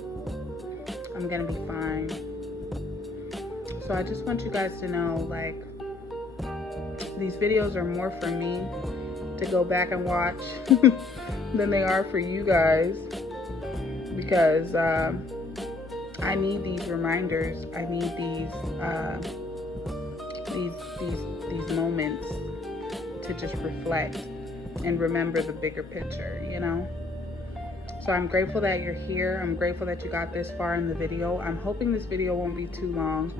I'm going to be fine. So I just want you guys to know, like, these videos are more for me to go back and watch than they are for you guys, because I need these reminders. I need these moments to just reflect and remember the bigger picture, you know? So I'm grateful that you're here. I'm grateful that you got this far in the video. I'm hoping this video won't be too long.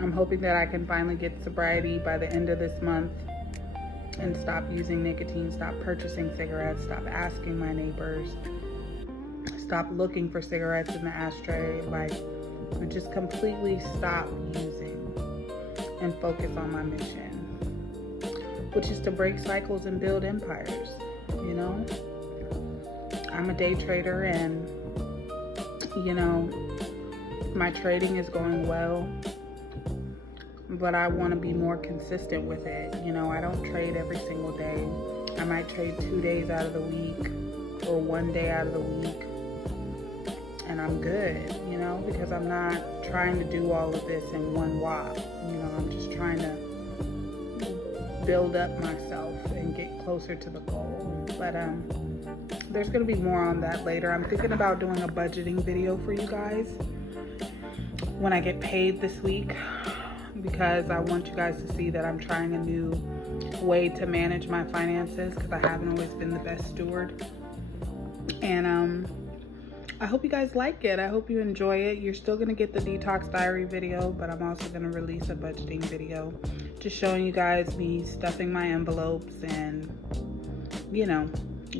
I'm hoping that I can finally get sobriety by the end of this month and stop using nicotine, stop purchasing cigarettes, stop asking my neighbors, stop looking for cigarettes in the ashtray, like, just completely stop using and focus on my mission, which is to break cycles and build empires, you know? I'm a day trader, and, you know, my trading is going well, but I want to be more consistent with it. You know, I don't trade every single day. I might trade 2 days out of the week or 1 day out of the week, and I'm good, you know, because I'm not trying to do all of this in one whop. You know, I'm just trying to build up myself and get closer to the goal. But there's going to be more on that later. I'm thinking about doing a budgeting video for you guys when I get paid this week, because I want you guys to see that I'm trying a new way to manage my finances, because I haven't always been the best steward. And I hope you guys like it. I hope you enjoy it. You're still going to get the Detox Diary video, but I'm also going to release a budgeting video just showing you guys me stuffing my envelopes and, you know,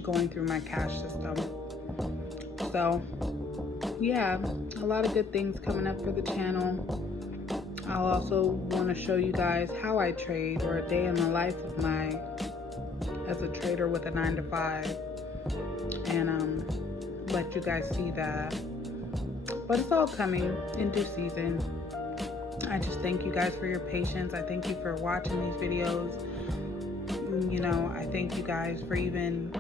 going through my cash system. So yeah, a lot of good things coming up for the channel. I'll also want to show you guys how I trade, or a day in the life of as a trader with a 9 to 5. And let you guys see that. But it's all coming in due season. I just thank you guys for your patience. I thank you for watching these videos. You know, I thank you guys for even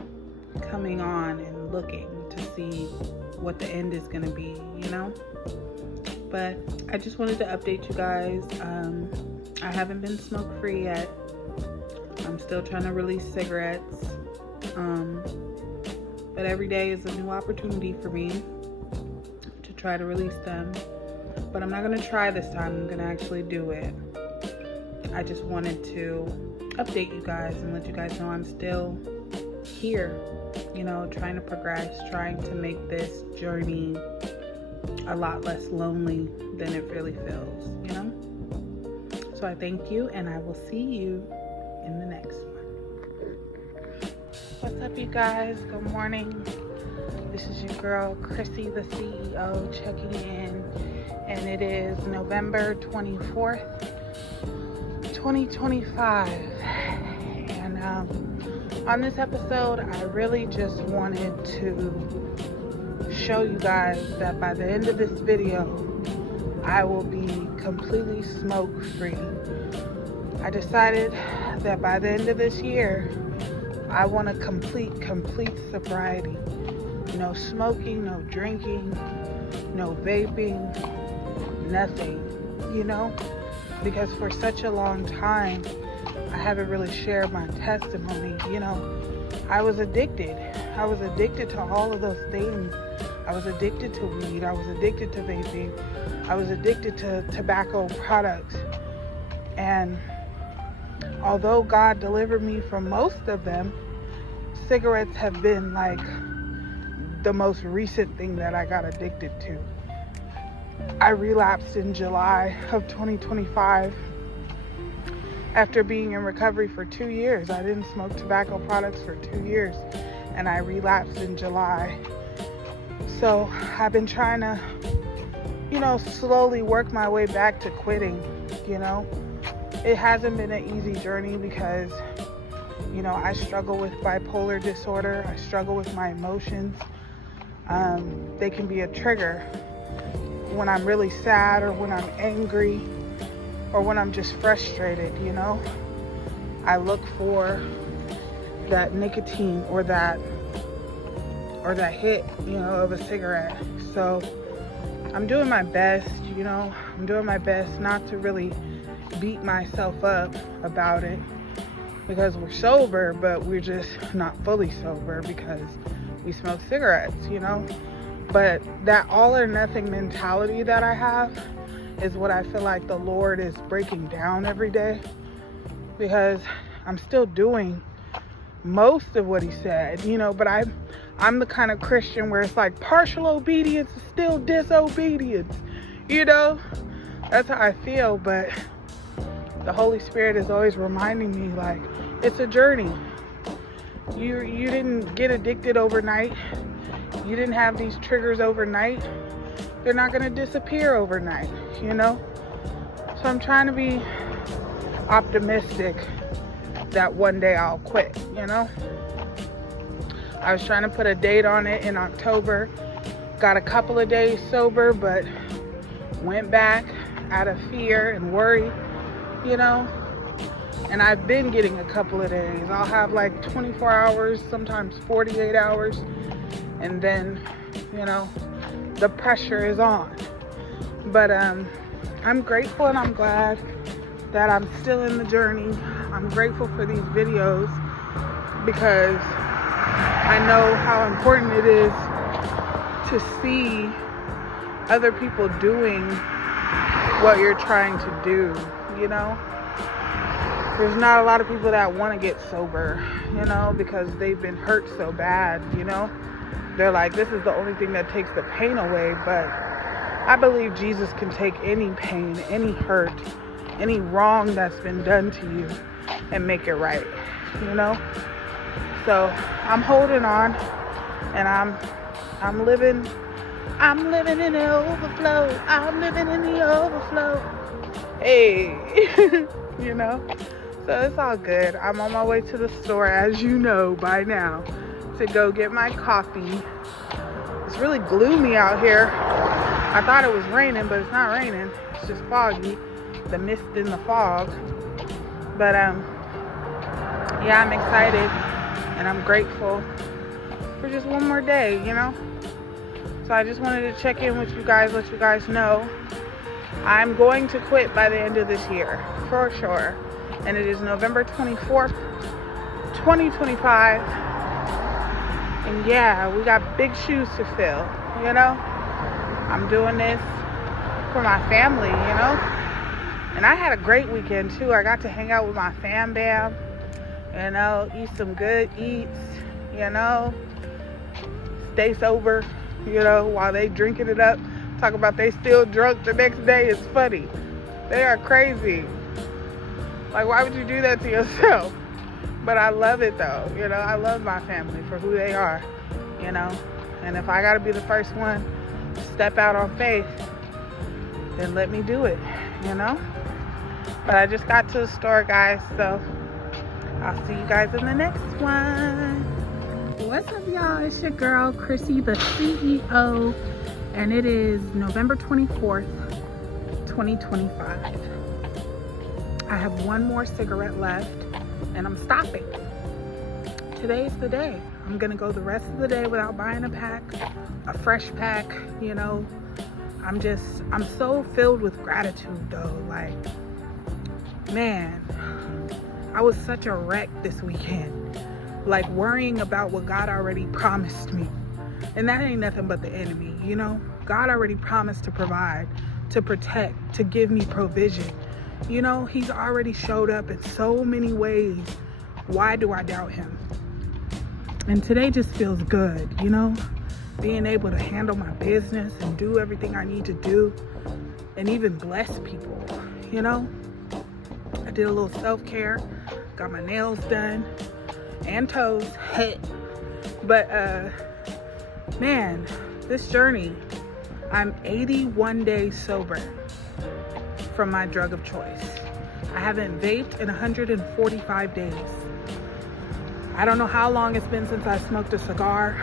coming on and looking to see what the end is going to be, you know. But I just wanted to update you guys. I haven't been smoke free yet. I'm still trying to release cigarettes. But every day is a new opportunity for me to try to release them. But I'm not going to try this time. I'm going to actually do it. I just wanted to update you guys and let you guys know I'm still here, you know, trying to progress, trying to make this journey a lot less lonely than it really feels, you know. So I thank you, and I will see you in the next one. What's up, you guys? Good morning. This is your girl Chrissy, the CEO, checking in, and it is November 24th, 2025. And on this episode, I really just wanted to show you guys that by the end of this video, I will be completely smoke free. I decided that by the end of this year, I want a complete sobriety. No smoking, no drinking, no vaping, nothing, you know? Because for such a long time, I haven't really shared my testimony, you know? I was addicted. I was addicted to all of those things. I was addicted to weed. I was addicted to vaping. I was addicted to tobacco products. And although God delivered me from most of them, cigarettes have been like the most recent thing that I got addicted to. I relapsed in July of 2025 after being in recovery for 2 years. I didn't smoke tobacco products for 2 years, and I relapsed in July. So I've been trying to, you know, slowly work my way back to quitting, you know. It hasn't been an easy journey because, you know, I struggle with bipolar disorder. I struggle with my emotions. They can be a trigger when I'm really sad, or when I'm angry, or when I'm just frustrated, you know. I look for that nicotine or that hit, you know, of a cigarette. So I'm doing my best, you know. I'm doing my best not to really beat myself up about it, because we're sober, but we're just not fully sober because we smoke cigarettes, you know. But that all or nothing mentality that I have is what I feel like the Lord is breaking down every day, because I'm still doing most of what he said, you know. But I'm the kind of Christian where it's like partial obedience is still disobedience, you know. That's how I feel. But the Holy Spirit is always reminding me, like, it's a journey. You didn't get addicted overnight. You didn't have these triggers overnight. They're not going to disappear overnight, you know. So I'm trying to be optimistic that one day I'll quit, you know. I was trying to put a date on it in October. Got a couple of days sober, but went back out of fear and worry, you know. And I've been getting a couple of days. I'll have like 24 hours, sometimes 48 hours. And then, you know, the pressure is on. But I'm grateful, and I'm glad that I'm still in the journey. I'm grateful for these videos because I know how important it is to see other people doing what you're trying to do, you know. There's not a lot of people that want to get sober, you know, because they've been hurt so bad, you know. They're like, this is the only thing that takes the pain away. But I believe Jesus can take any pain, any hurt, any wrong that's been done to you and make it right, you know. So I'm holding on, and I'm living in the overflow. I'm living in the overflow. Hey, you know. So it's all good. I'm on my way to the store, as you know by now, to go get my coffee. It's really gloomy out here. I thought it was raining, but it's not raining. It's just foggy. The mist in the fog. But yeah, I'm excited and I'm grateful for just one more day, you know? So I just wanted to check in with you guys, let you guys know I'm going to quit by the end of this year, for sure. And it is November 24th, 2025. And yeah, we got big shoes to fill, you know? I'm doing this for my family, you know? And I had a great weekend too. I got to hang out with my fam bam, you know, eat some good eats, you know, stay sober, you know, while they drinking it up. Talk about they still drunk the next day. It's funny. They are crazy. Like, why would you do that to yourself? But I love it though, you know. I love my family for who they are, you know. And if I gotta be the first one to step out on faith, then let me do it, you know. But I just got to the store, guys, so I'll see you guys in the next one. What's up, y'all? It's your girl, Chrissy, the CEO, and it is November 24th, 2025. I have one more cigarette left, and I'm stopping. Today's the day. I'm gonna go the rest of the day without buying a pack, a fresh pack, you know. I'm so filled with gratitude, though. Like, man, I was such a wreck this weekend. Like, worrying about what God already promised me. And that ain't nothing but the enemy, you know? God already promised to provide, to protect, to give me provision. You know, he's already showed up in so many ways. Why do I doubt him? And today just feels good, you know? Being able to handle my business and do everything I need to do and even bless people, you know? I did a little self-care, got my nails done and toes. But man, this journey, I'm 81 days sober from my drug of choice. I haven't vaped in 145 days. I don't know how long it's been since I smoked a cigar,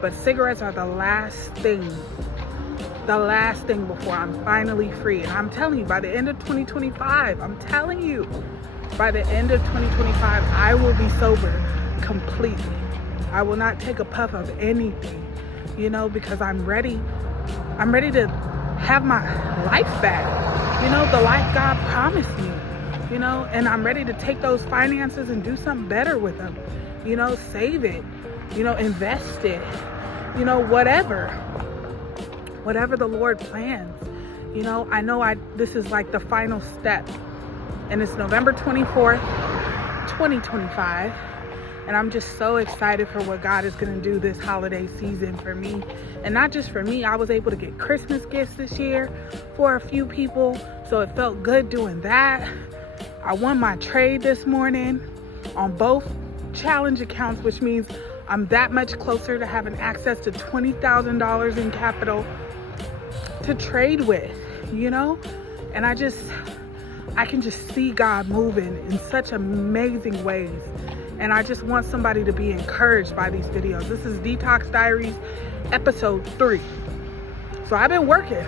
but cigarettes are the last thing before I'm finally free. And I'm telling you, by the end of 2025, by the end of 2025, I will be sober completely. I will not take a puff of anything, you know, because I'm ready to have my life back, you know, the life God promised me, you know, and I'm ready to take those finances and do something better with them, you know, save it, you know, invest it, you know, whatever the Lord plans, you know. I know this is like the final step, and it's November 24th, 2025. And I'm just so excited for what God is going to do this holiday season for me. And not just for me, I was able to get Christmas gifts this year for a few people. So it felt good doing that. I won my trade this morning on both challenge accounts, which means I'm that much closer to having access to $20,000 in capital to trade with, you know? And I can just see God moving in such amazing ways. And I just want somebody to be encouraged by these videos. This is Detox Diaries, episode 3. So I've been working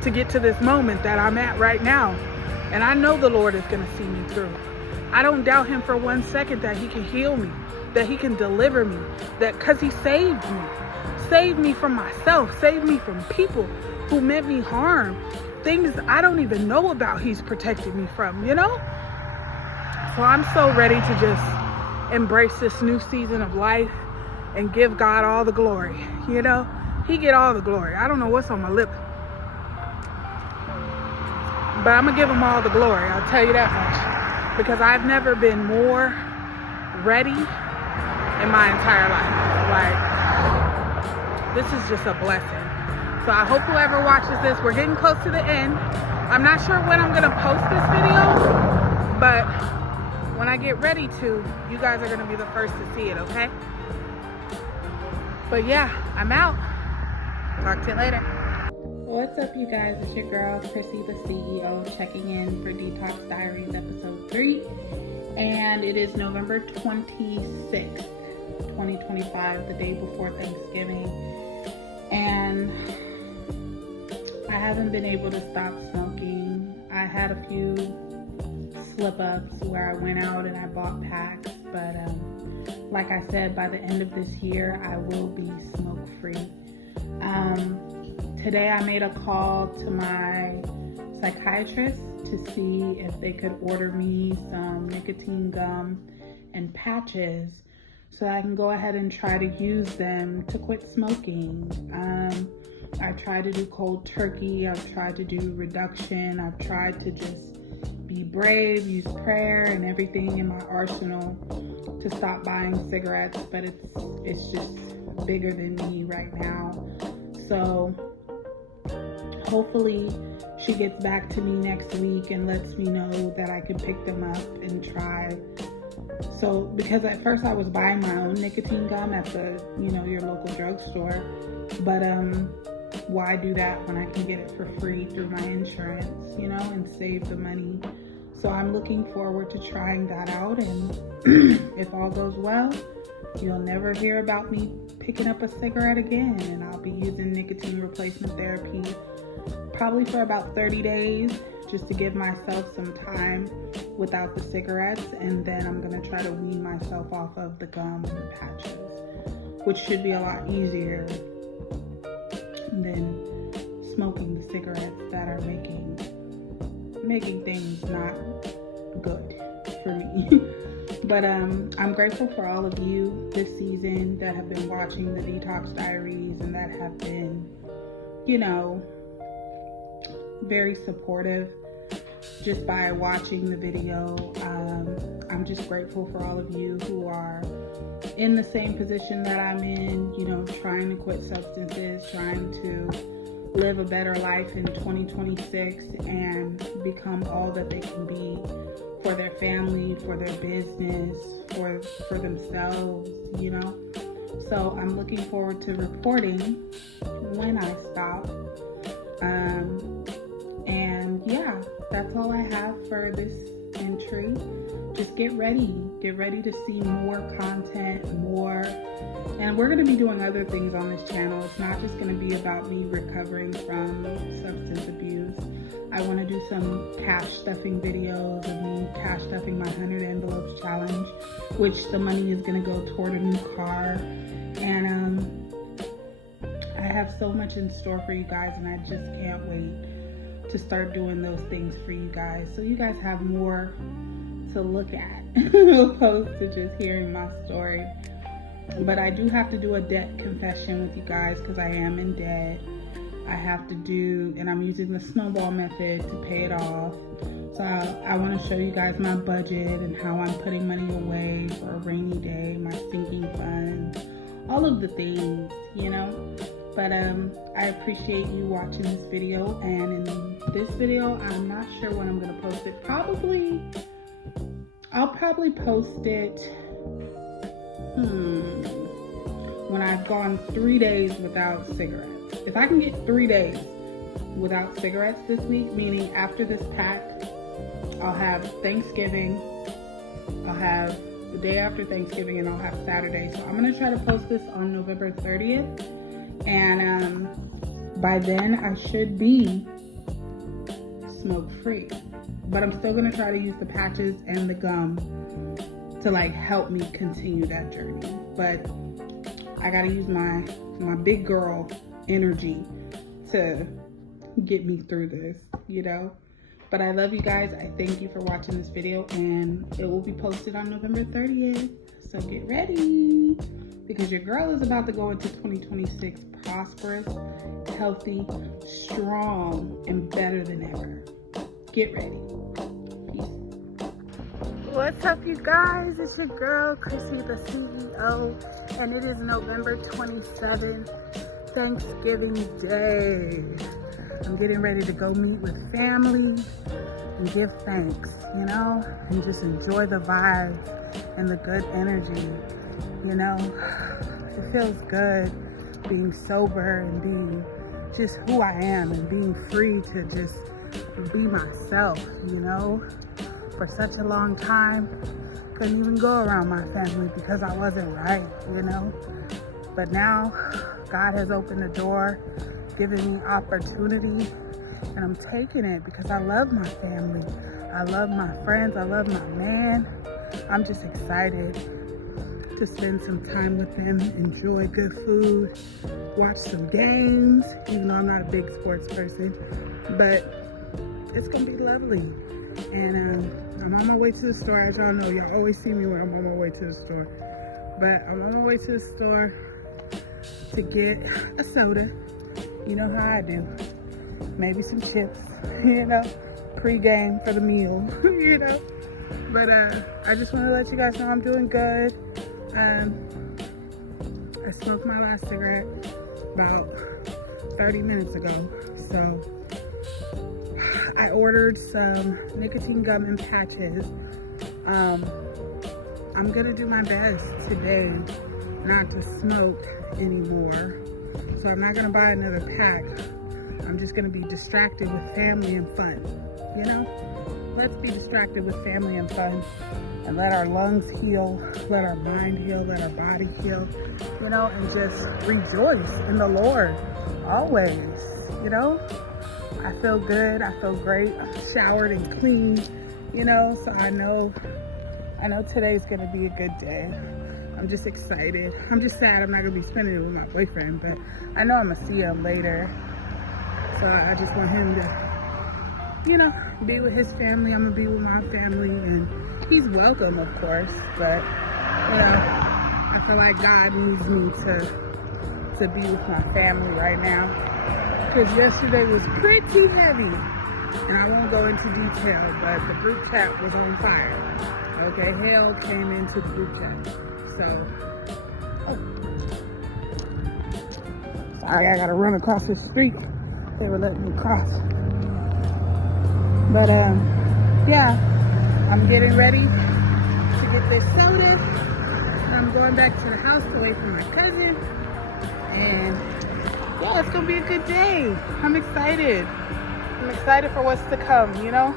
to get to this moment that I'm at right now. And I know the Lord is going to see me through. I don't doubt him for 1 second that he can heal me, that he can deliver me, that because he saved me from myself, saved me from people who meant me harm, things I don't even know about. He's protected me from, you know? So I'm so ready to just embrace this new season of life and give God all the glory, you know? He get all the glory. I don't know what's on my lip, but I'm gonna give him all the glory, I'll tell you that much, because I've never been more ready in my entire life. Like, this is just a blessing. So I hope whoever watches this, we're getting close to the end. I'm not sure when I'm gonna post this video, but when I get ready to, you guys are gonna be the first to see it, okay? But yeah, I'm out. Talk to you later. What's up, you guys? It's your girl, Chrissy, the CEO, checking in for Detox Diaries episode 3. And it is November 26th, 2025, the day before Thanksgiving. and I haven't been able to stop smoking. I had a few slip-ups where I went out and I bought packs, but like I said, by the end of this year, I will be smoke-free. Today I made a call to my psychiatrist to see if they could order me some nicotine gum and patches so I can go ahead and try to use them to quit smoking. I tried to do cold turkey, I've tried to do reduction, I've tried to just be brave, use prayer and everything in my arsenal to stop buying cigarettes, but it's just bigger than me right now. So hopefully she gets back to me next week and lets me know that I can pick them up and try. So, because at first I was buying my own nicotine gum at the, your local drugstore, but why do that when I can get it for free through my insurance, and save the money? So I'm looking forward to trying that out, and if all goes well, you'll never hear about me picking up a cigarette again, and I'll be using nicotine replacement therapy probably for about 30 days just to give myself some time without the cigarettes, and then I'm gonna try to wean myself off of the gum and the patches, which should be a lot easier than smoking the cigarettes that are making things not good for me. But I'm grateful for all of you this season that have been watching the Detox Diaries and that have been, very supportive just by watching the video. I'm just grateful for all of you who are in the same position that I'm in, trying to quit substances, trying to live a better life in 2026 and become all that they can be for their family, for their business, for themselves, So I'm looking forward to reporting when I stop. And yeah, that's all I have for this entry. Just get ready to see more content, and we're going to be doing other things on this channel. It's not just going to be about me recovering from substance abuse. I want to do some cash stuffing videos of me cash stuffing my 100 envelopes challenge, which the money is going to go toward a new car. And I have so much in store for you guys, and I just can't wait to start doing those things for you guys, so you guys have more to look at opposed to just hearing my story. But I do have to do a debt confession with you guys because I am in debt. I have to do, and I'm using the snowball method to pay it off. So I want to show you guys my budget and how I'm putting money away for a rainy day, my sinking funds, all of the things, But I appreciate you watching this video, and in this video, I'm not sure when I'm going to post it. I'll probably post it when I've gone 3 days without cigarettes. If I can get 3 days without cigarettes this week, meaning after this pack, I'll have Thanksgiving, I'll have the day after Thanksgiving, and I'll have Saturday. So I'm going to try to post this on November 30th. And by then I should be smoke-free, but I'm still gonna try to use the patches and the gum to help me continue that journey. But I gotta use my big girl energy to get me through this, But I love you guys. I thank you for watching this video, and it will be posted on November 30th. So get ready, because your girl is about to go into 2026 prosperous, healthy, strong, and better than ever. Get ready. Peace. What's up, you guys? It's your girl, Chrissy, the CEO, and it is November 27th, Thanksgiving Day. I'm getting ready to go meet with family and give thanks, and just enjoy the vibes and the good energy. It feels good being sober and being just who I am and being free to just be myself, For such a long time, couldn't even go around my family because I wasn't right, But now, God has opened the door, given me opportunity, and I'm taking it because I love my family. I love my friends. I love my man. I'm just excited to spend some time with them, enjoy good food, watch some games, even though I'm not a big sports person, but it's gonna be lovely. And I'm on my way to the store. As y'all know, y'all always see me when I'm on my way to the store, but I'm on my way to the store to get a soda. You know how I do. Maybe some chips, you know, pre-game for the meal, you know. But I just want to let you guys know I'm doing good. I smoked my last cigarette about 30 minutes ago. So I ordered some nicotine gum and patches. I'm gonna do my best today not to smoke anymore. So I'm not gonna buy another pack. I'm just gonna be distracted with family and fun, you know? Let's be distracted with family and fun and let our lungs heal, let our mind heal, let our body heal, you know, and just rejoice in the Lord always, you know? I feel good, I feel great, I'm showered and clean, you know, so I know today's gonna be a good day. I'm just excited. I'm just sad I'm not gonna be spending it with my boyfriend, but I know I'm gonna see him later. So I just want him to, you know, be with his family. I'm gonna be with my family, and he's welcome, of course, but, you know, I feel like God needs me to be with my family right now, because yesterday was pretty heavy, and I won't go into detail, but the group chat was on fire. Okay, hell came into the group chat. So, sorry, I gotta run across the street. They were letting me cross. But yeah, I'm getting ready to get this soda. I'm going back to the house to wait for my cousin. And yeah, it's gonna be a good day. I'm excited. I'm excited for what's to come, you know?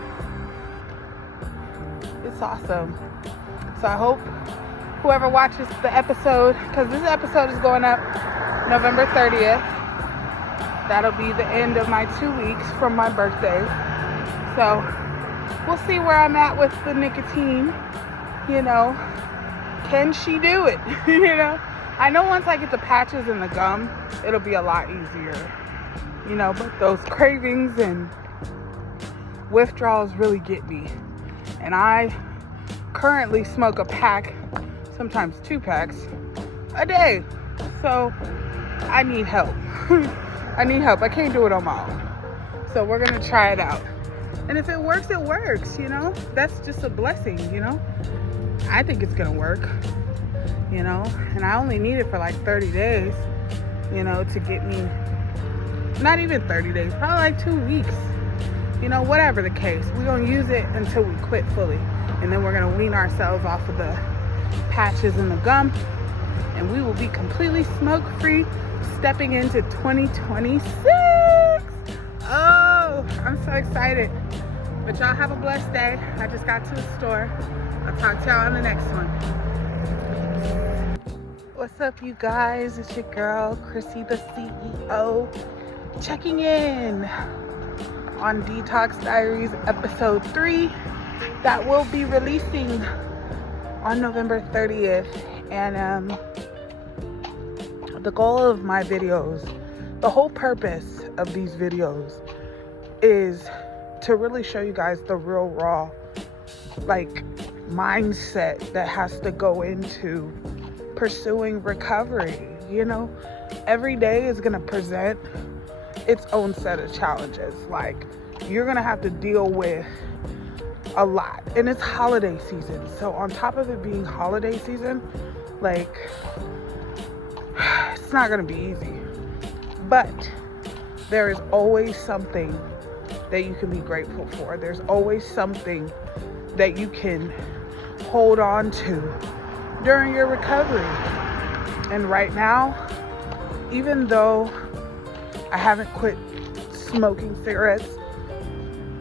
It's awesome. So I hope whoever watches the episode, because this episode is going up November 30th. That'll be the end of my 2 weeks from my birthday. So we'll see where I'm at with the nicotine, you know. Can she do it? You know, I know once I get the patches and the gum, it'll be a lot easier, you know, but those cravings and withdrawals really get me. And I currently smoke a pack, sometimes 2 packs a day. So I need help. I need help. I can't do it on my own. So we're gonna try it out. And if it works, it works, you know? That's just a blessing, you know? I think it's gonna work, you know? And I only need it for like 30 days, you know, to get me, not even 30 days, probably like 2 weeks. You know, whatever the case. We're gonna use it until we quit fully. And then we're gonna wean ourselves off of the patches and the gum. And we will be completely smoke-free stepping into 2026. Oh, I'm so excited. But y'all have a blessed day. I just got to the store. I'll talk to y'all on the next one. What's up, you guys? It's your girl, Chrissy the CEO, checking in on Detox Diaries episode 3 that will be releasing on November 30th. And the goal of my videos, the whole purpose of these videos is to really show you guys the real raw, like, mindset that has to go into pursuing recovery. You know, every day is gonna present its own set of challenges. Like, you're gonna have to deal with a lot, and it's holiday season. So on top of it being holiday season, like, it's not gonna be easy, but there is always something that you can be grateful for. There's always something that you can hold on to during your recovery. And right now, even though I haven't quit smoking cigarettes,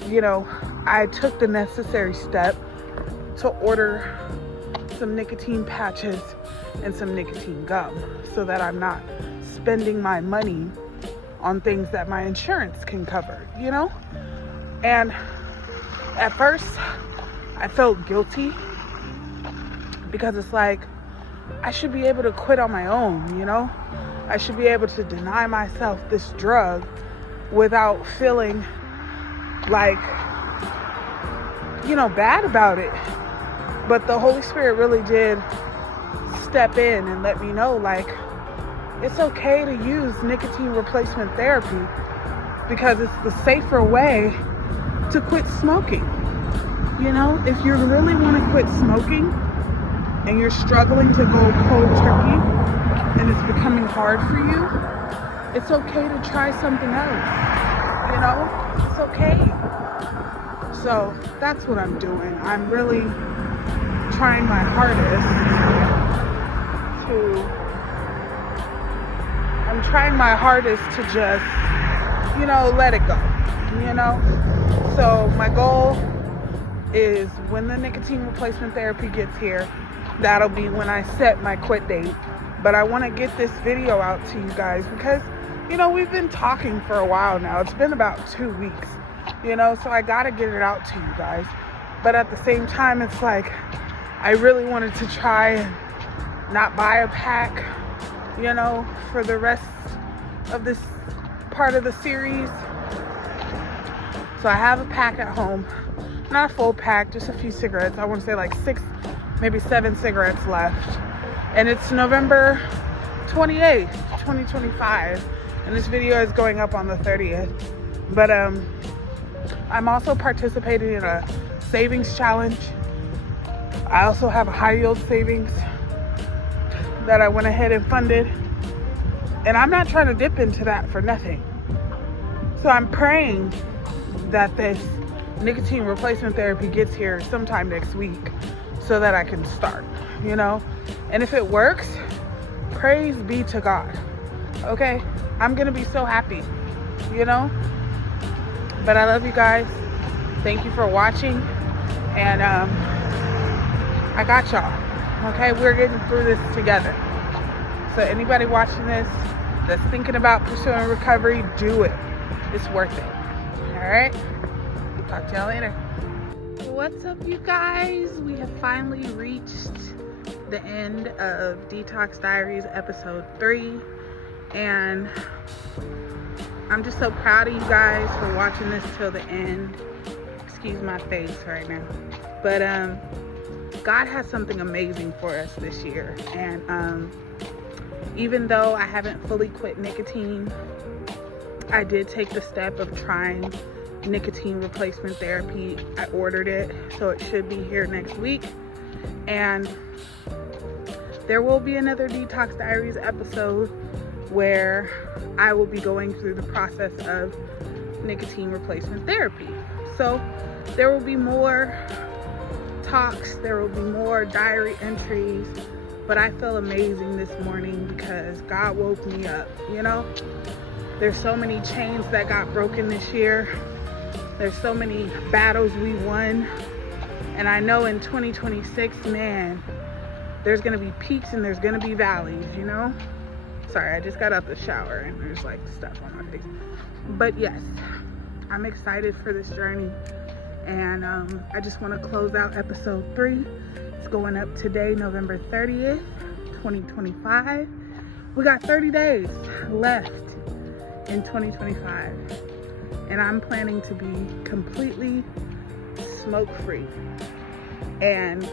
you know, I took the necessary step to order some nicotine patches and some nicotine gum so that I'm not spending my money on things that my insurance can cover, you know? And at first, I felt guilty because it's like, I should be able to quit on my own, you know? I should be able to deny myself this drug without feeling like, bad about it. But the Holy Spirit really did step in and let me know, like, it's okay to use nicotine replacement therapy because it's the safer way to quit smoking. You know, if you really want to quit smoking and you're struggling to go cold turkey and it's becoming hard for you, it's okay to try something else. You know, it's okay. So that's what I'm doing. I'm really trying my hardest to just, let it go, So my goal is when the nicotine replacement therapy gets here, that'll be when I set my quit date. But I want to get this video out to you guys because, we've been talking for a while now. It's been about 2 weeks, so I got to get it out to you guys. But at the same time, it's like, I really wanted to try and not buy a pack, for the rest of this part of the series. So I have a pack at home, not a full pack, just a few cigarettes. I want to say like 6, maybe 7 cigarettes left. And it's November 28th, 2025. And this video is going up on the 30th. But I'm also participating in a savings challenge. I also have a high yield savings that I went ahead and funded. And I'm not trying to dip into that for nothing. So I'm praying that this nicotine replacement therapy gets here sometime next week so that I can start, And if it works, praise be to God. Okay? I'm going to be so happy, But I love you guys. Thank you for watching. And I got y'all. Okay? We're getting through this together. So anybody watching this that's thinking about pursuing recovery, do it. It's worth it. All right? Talk to y'all later. What's up, you guys? We have finally reached the end of Detox Diaries episode 3. And I'm just so proud of you guys for watching this till the end. Excuse my face right now. But God has something amazing for us this year. And even though I haven't fully quit nicotine, I did take the step of trying nicotine replacement therapy. I ordered it, so it should be here next week. And there will be another Detox Diaries episode where I will be going through the process of nicotine replacement therapy. So there will be more talks, there will be more diary entries, but I feel amazing this morning because God woke me up, There's so many chains that got broken this year. There's so many battles we won. And I know in 2026, man, there's going to be peaks and there's going to be valleys, Sorry, I just got out the shower and there's like stuff on my face. But yes, I'm excited for this journey. And I just want to close out episode 3. It's going up today, November 30th, 2025. We got 30 days left in 2025. And I'm planning to be completely smoke-free. And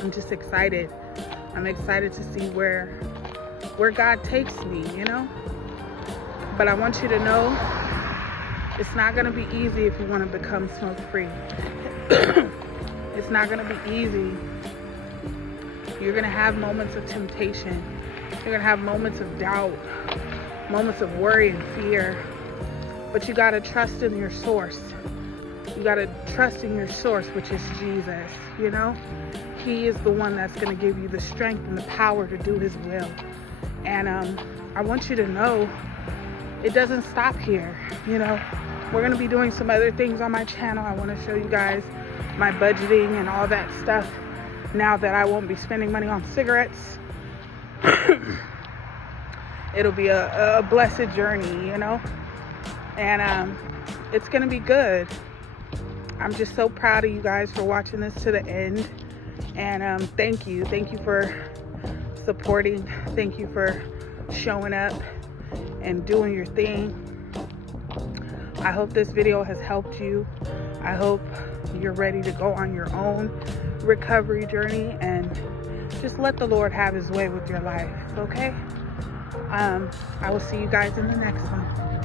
I'm just excited. I'm excited to see where God takes me, But I want you to know it's not going to be easy if you want to become smoke-free. It's not going to be easy. You're going to have moments of temptation. You're going to have moments of doubt, moments of worry and fear. But you got to trust in your source. You got to trust in your source, which is Jesus, He is the one that's going to give you the strength and the power to do His will. And I want you to know it doesn't stop here, We're going to be doing some other things on my channel. I want to show you guys my budgeting and all that stuff now that I won't be spending money on cigarettes. it'll be a blessed journey, you know? And it's gonna be good. I'm just so proud of you guys for watching this to the end. And thank you for supporting. Thank you for showing up and doing your thing. I hope this video has helped you. I hope you're ready to go on your own recovery journey and just let the Lord have his way with your life, okay? I will see you guys in the next one.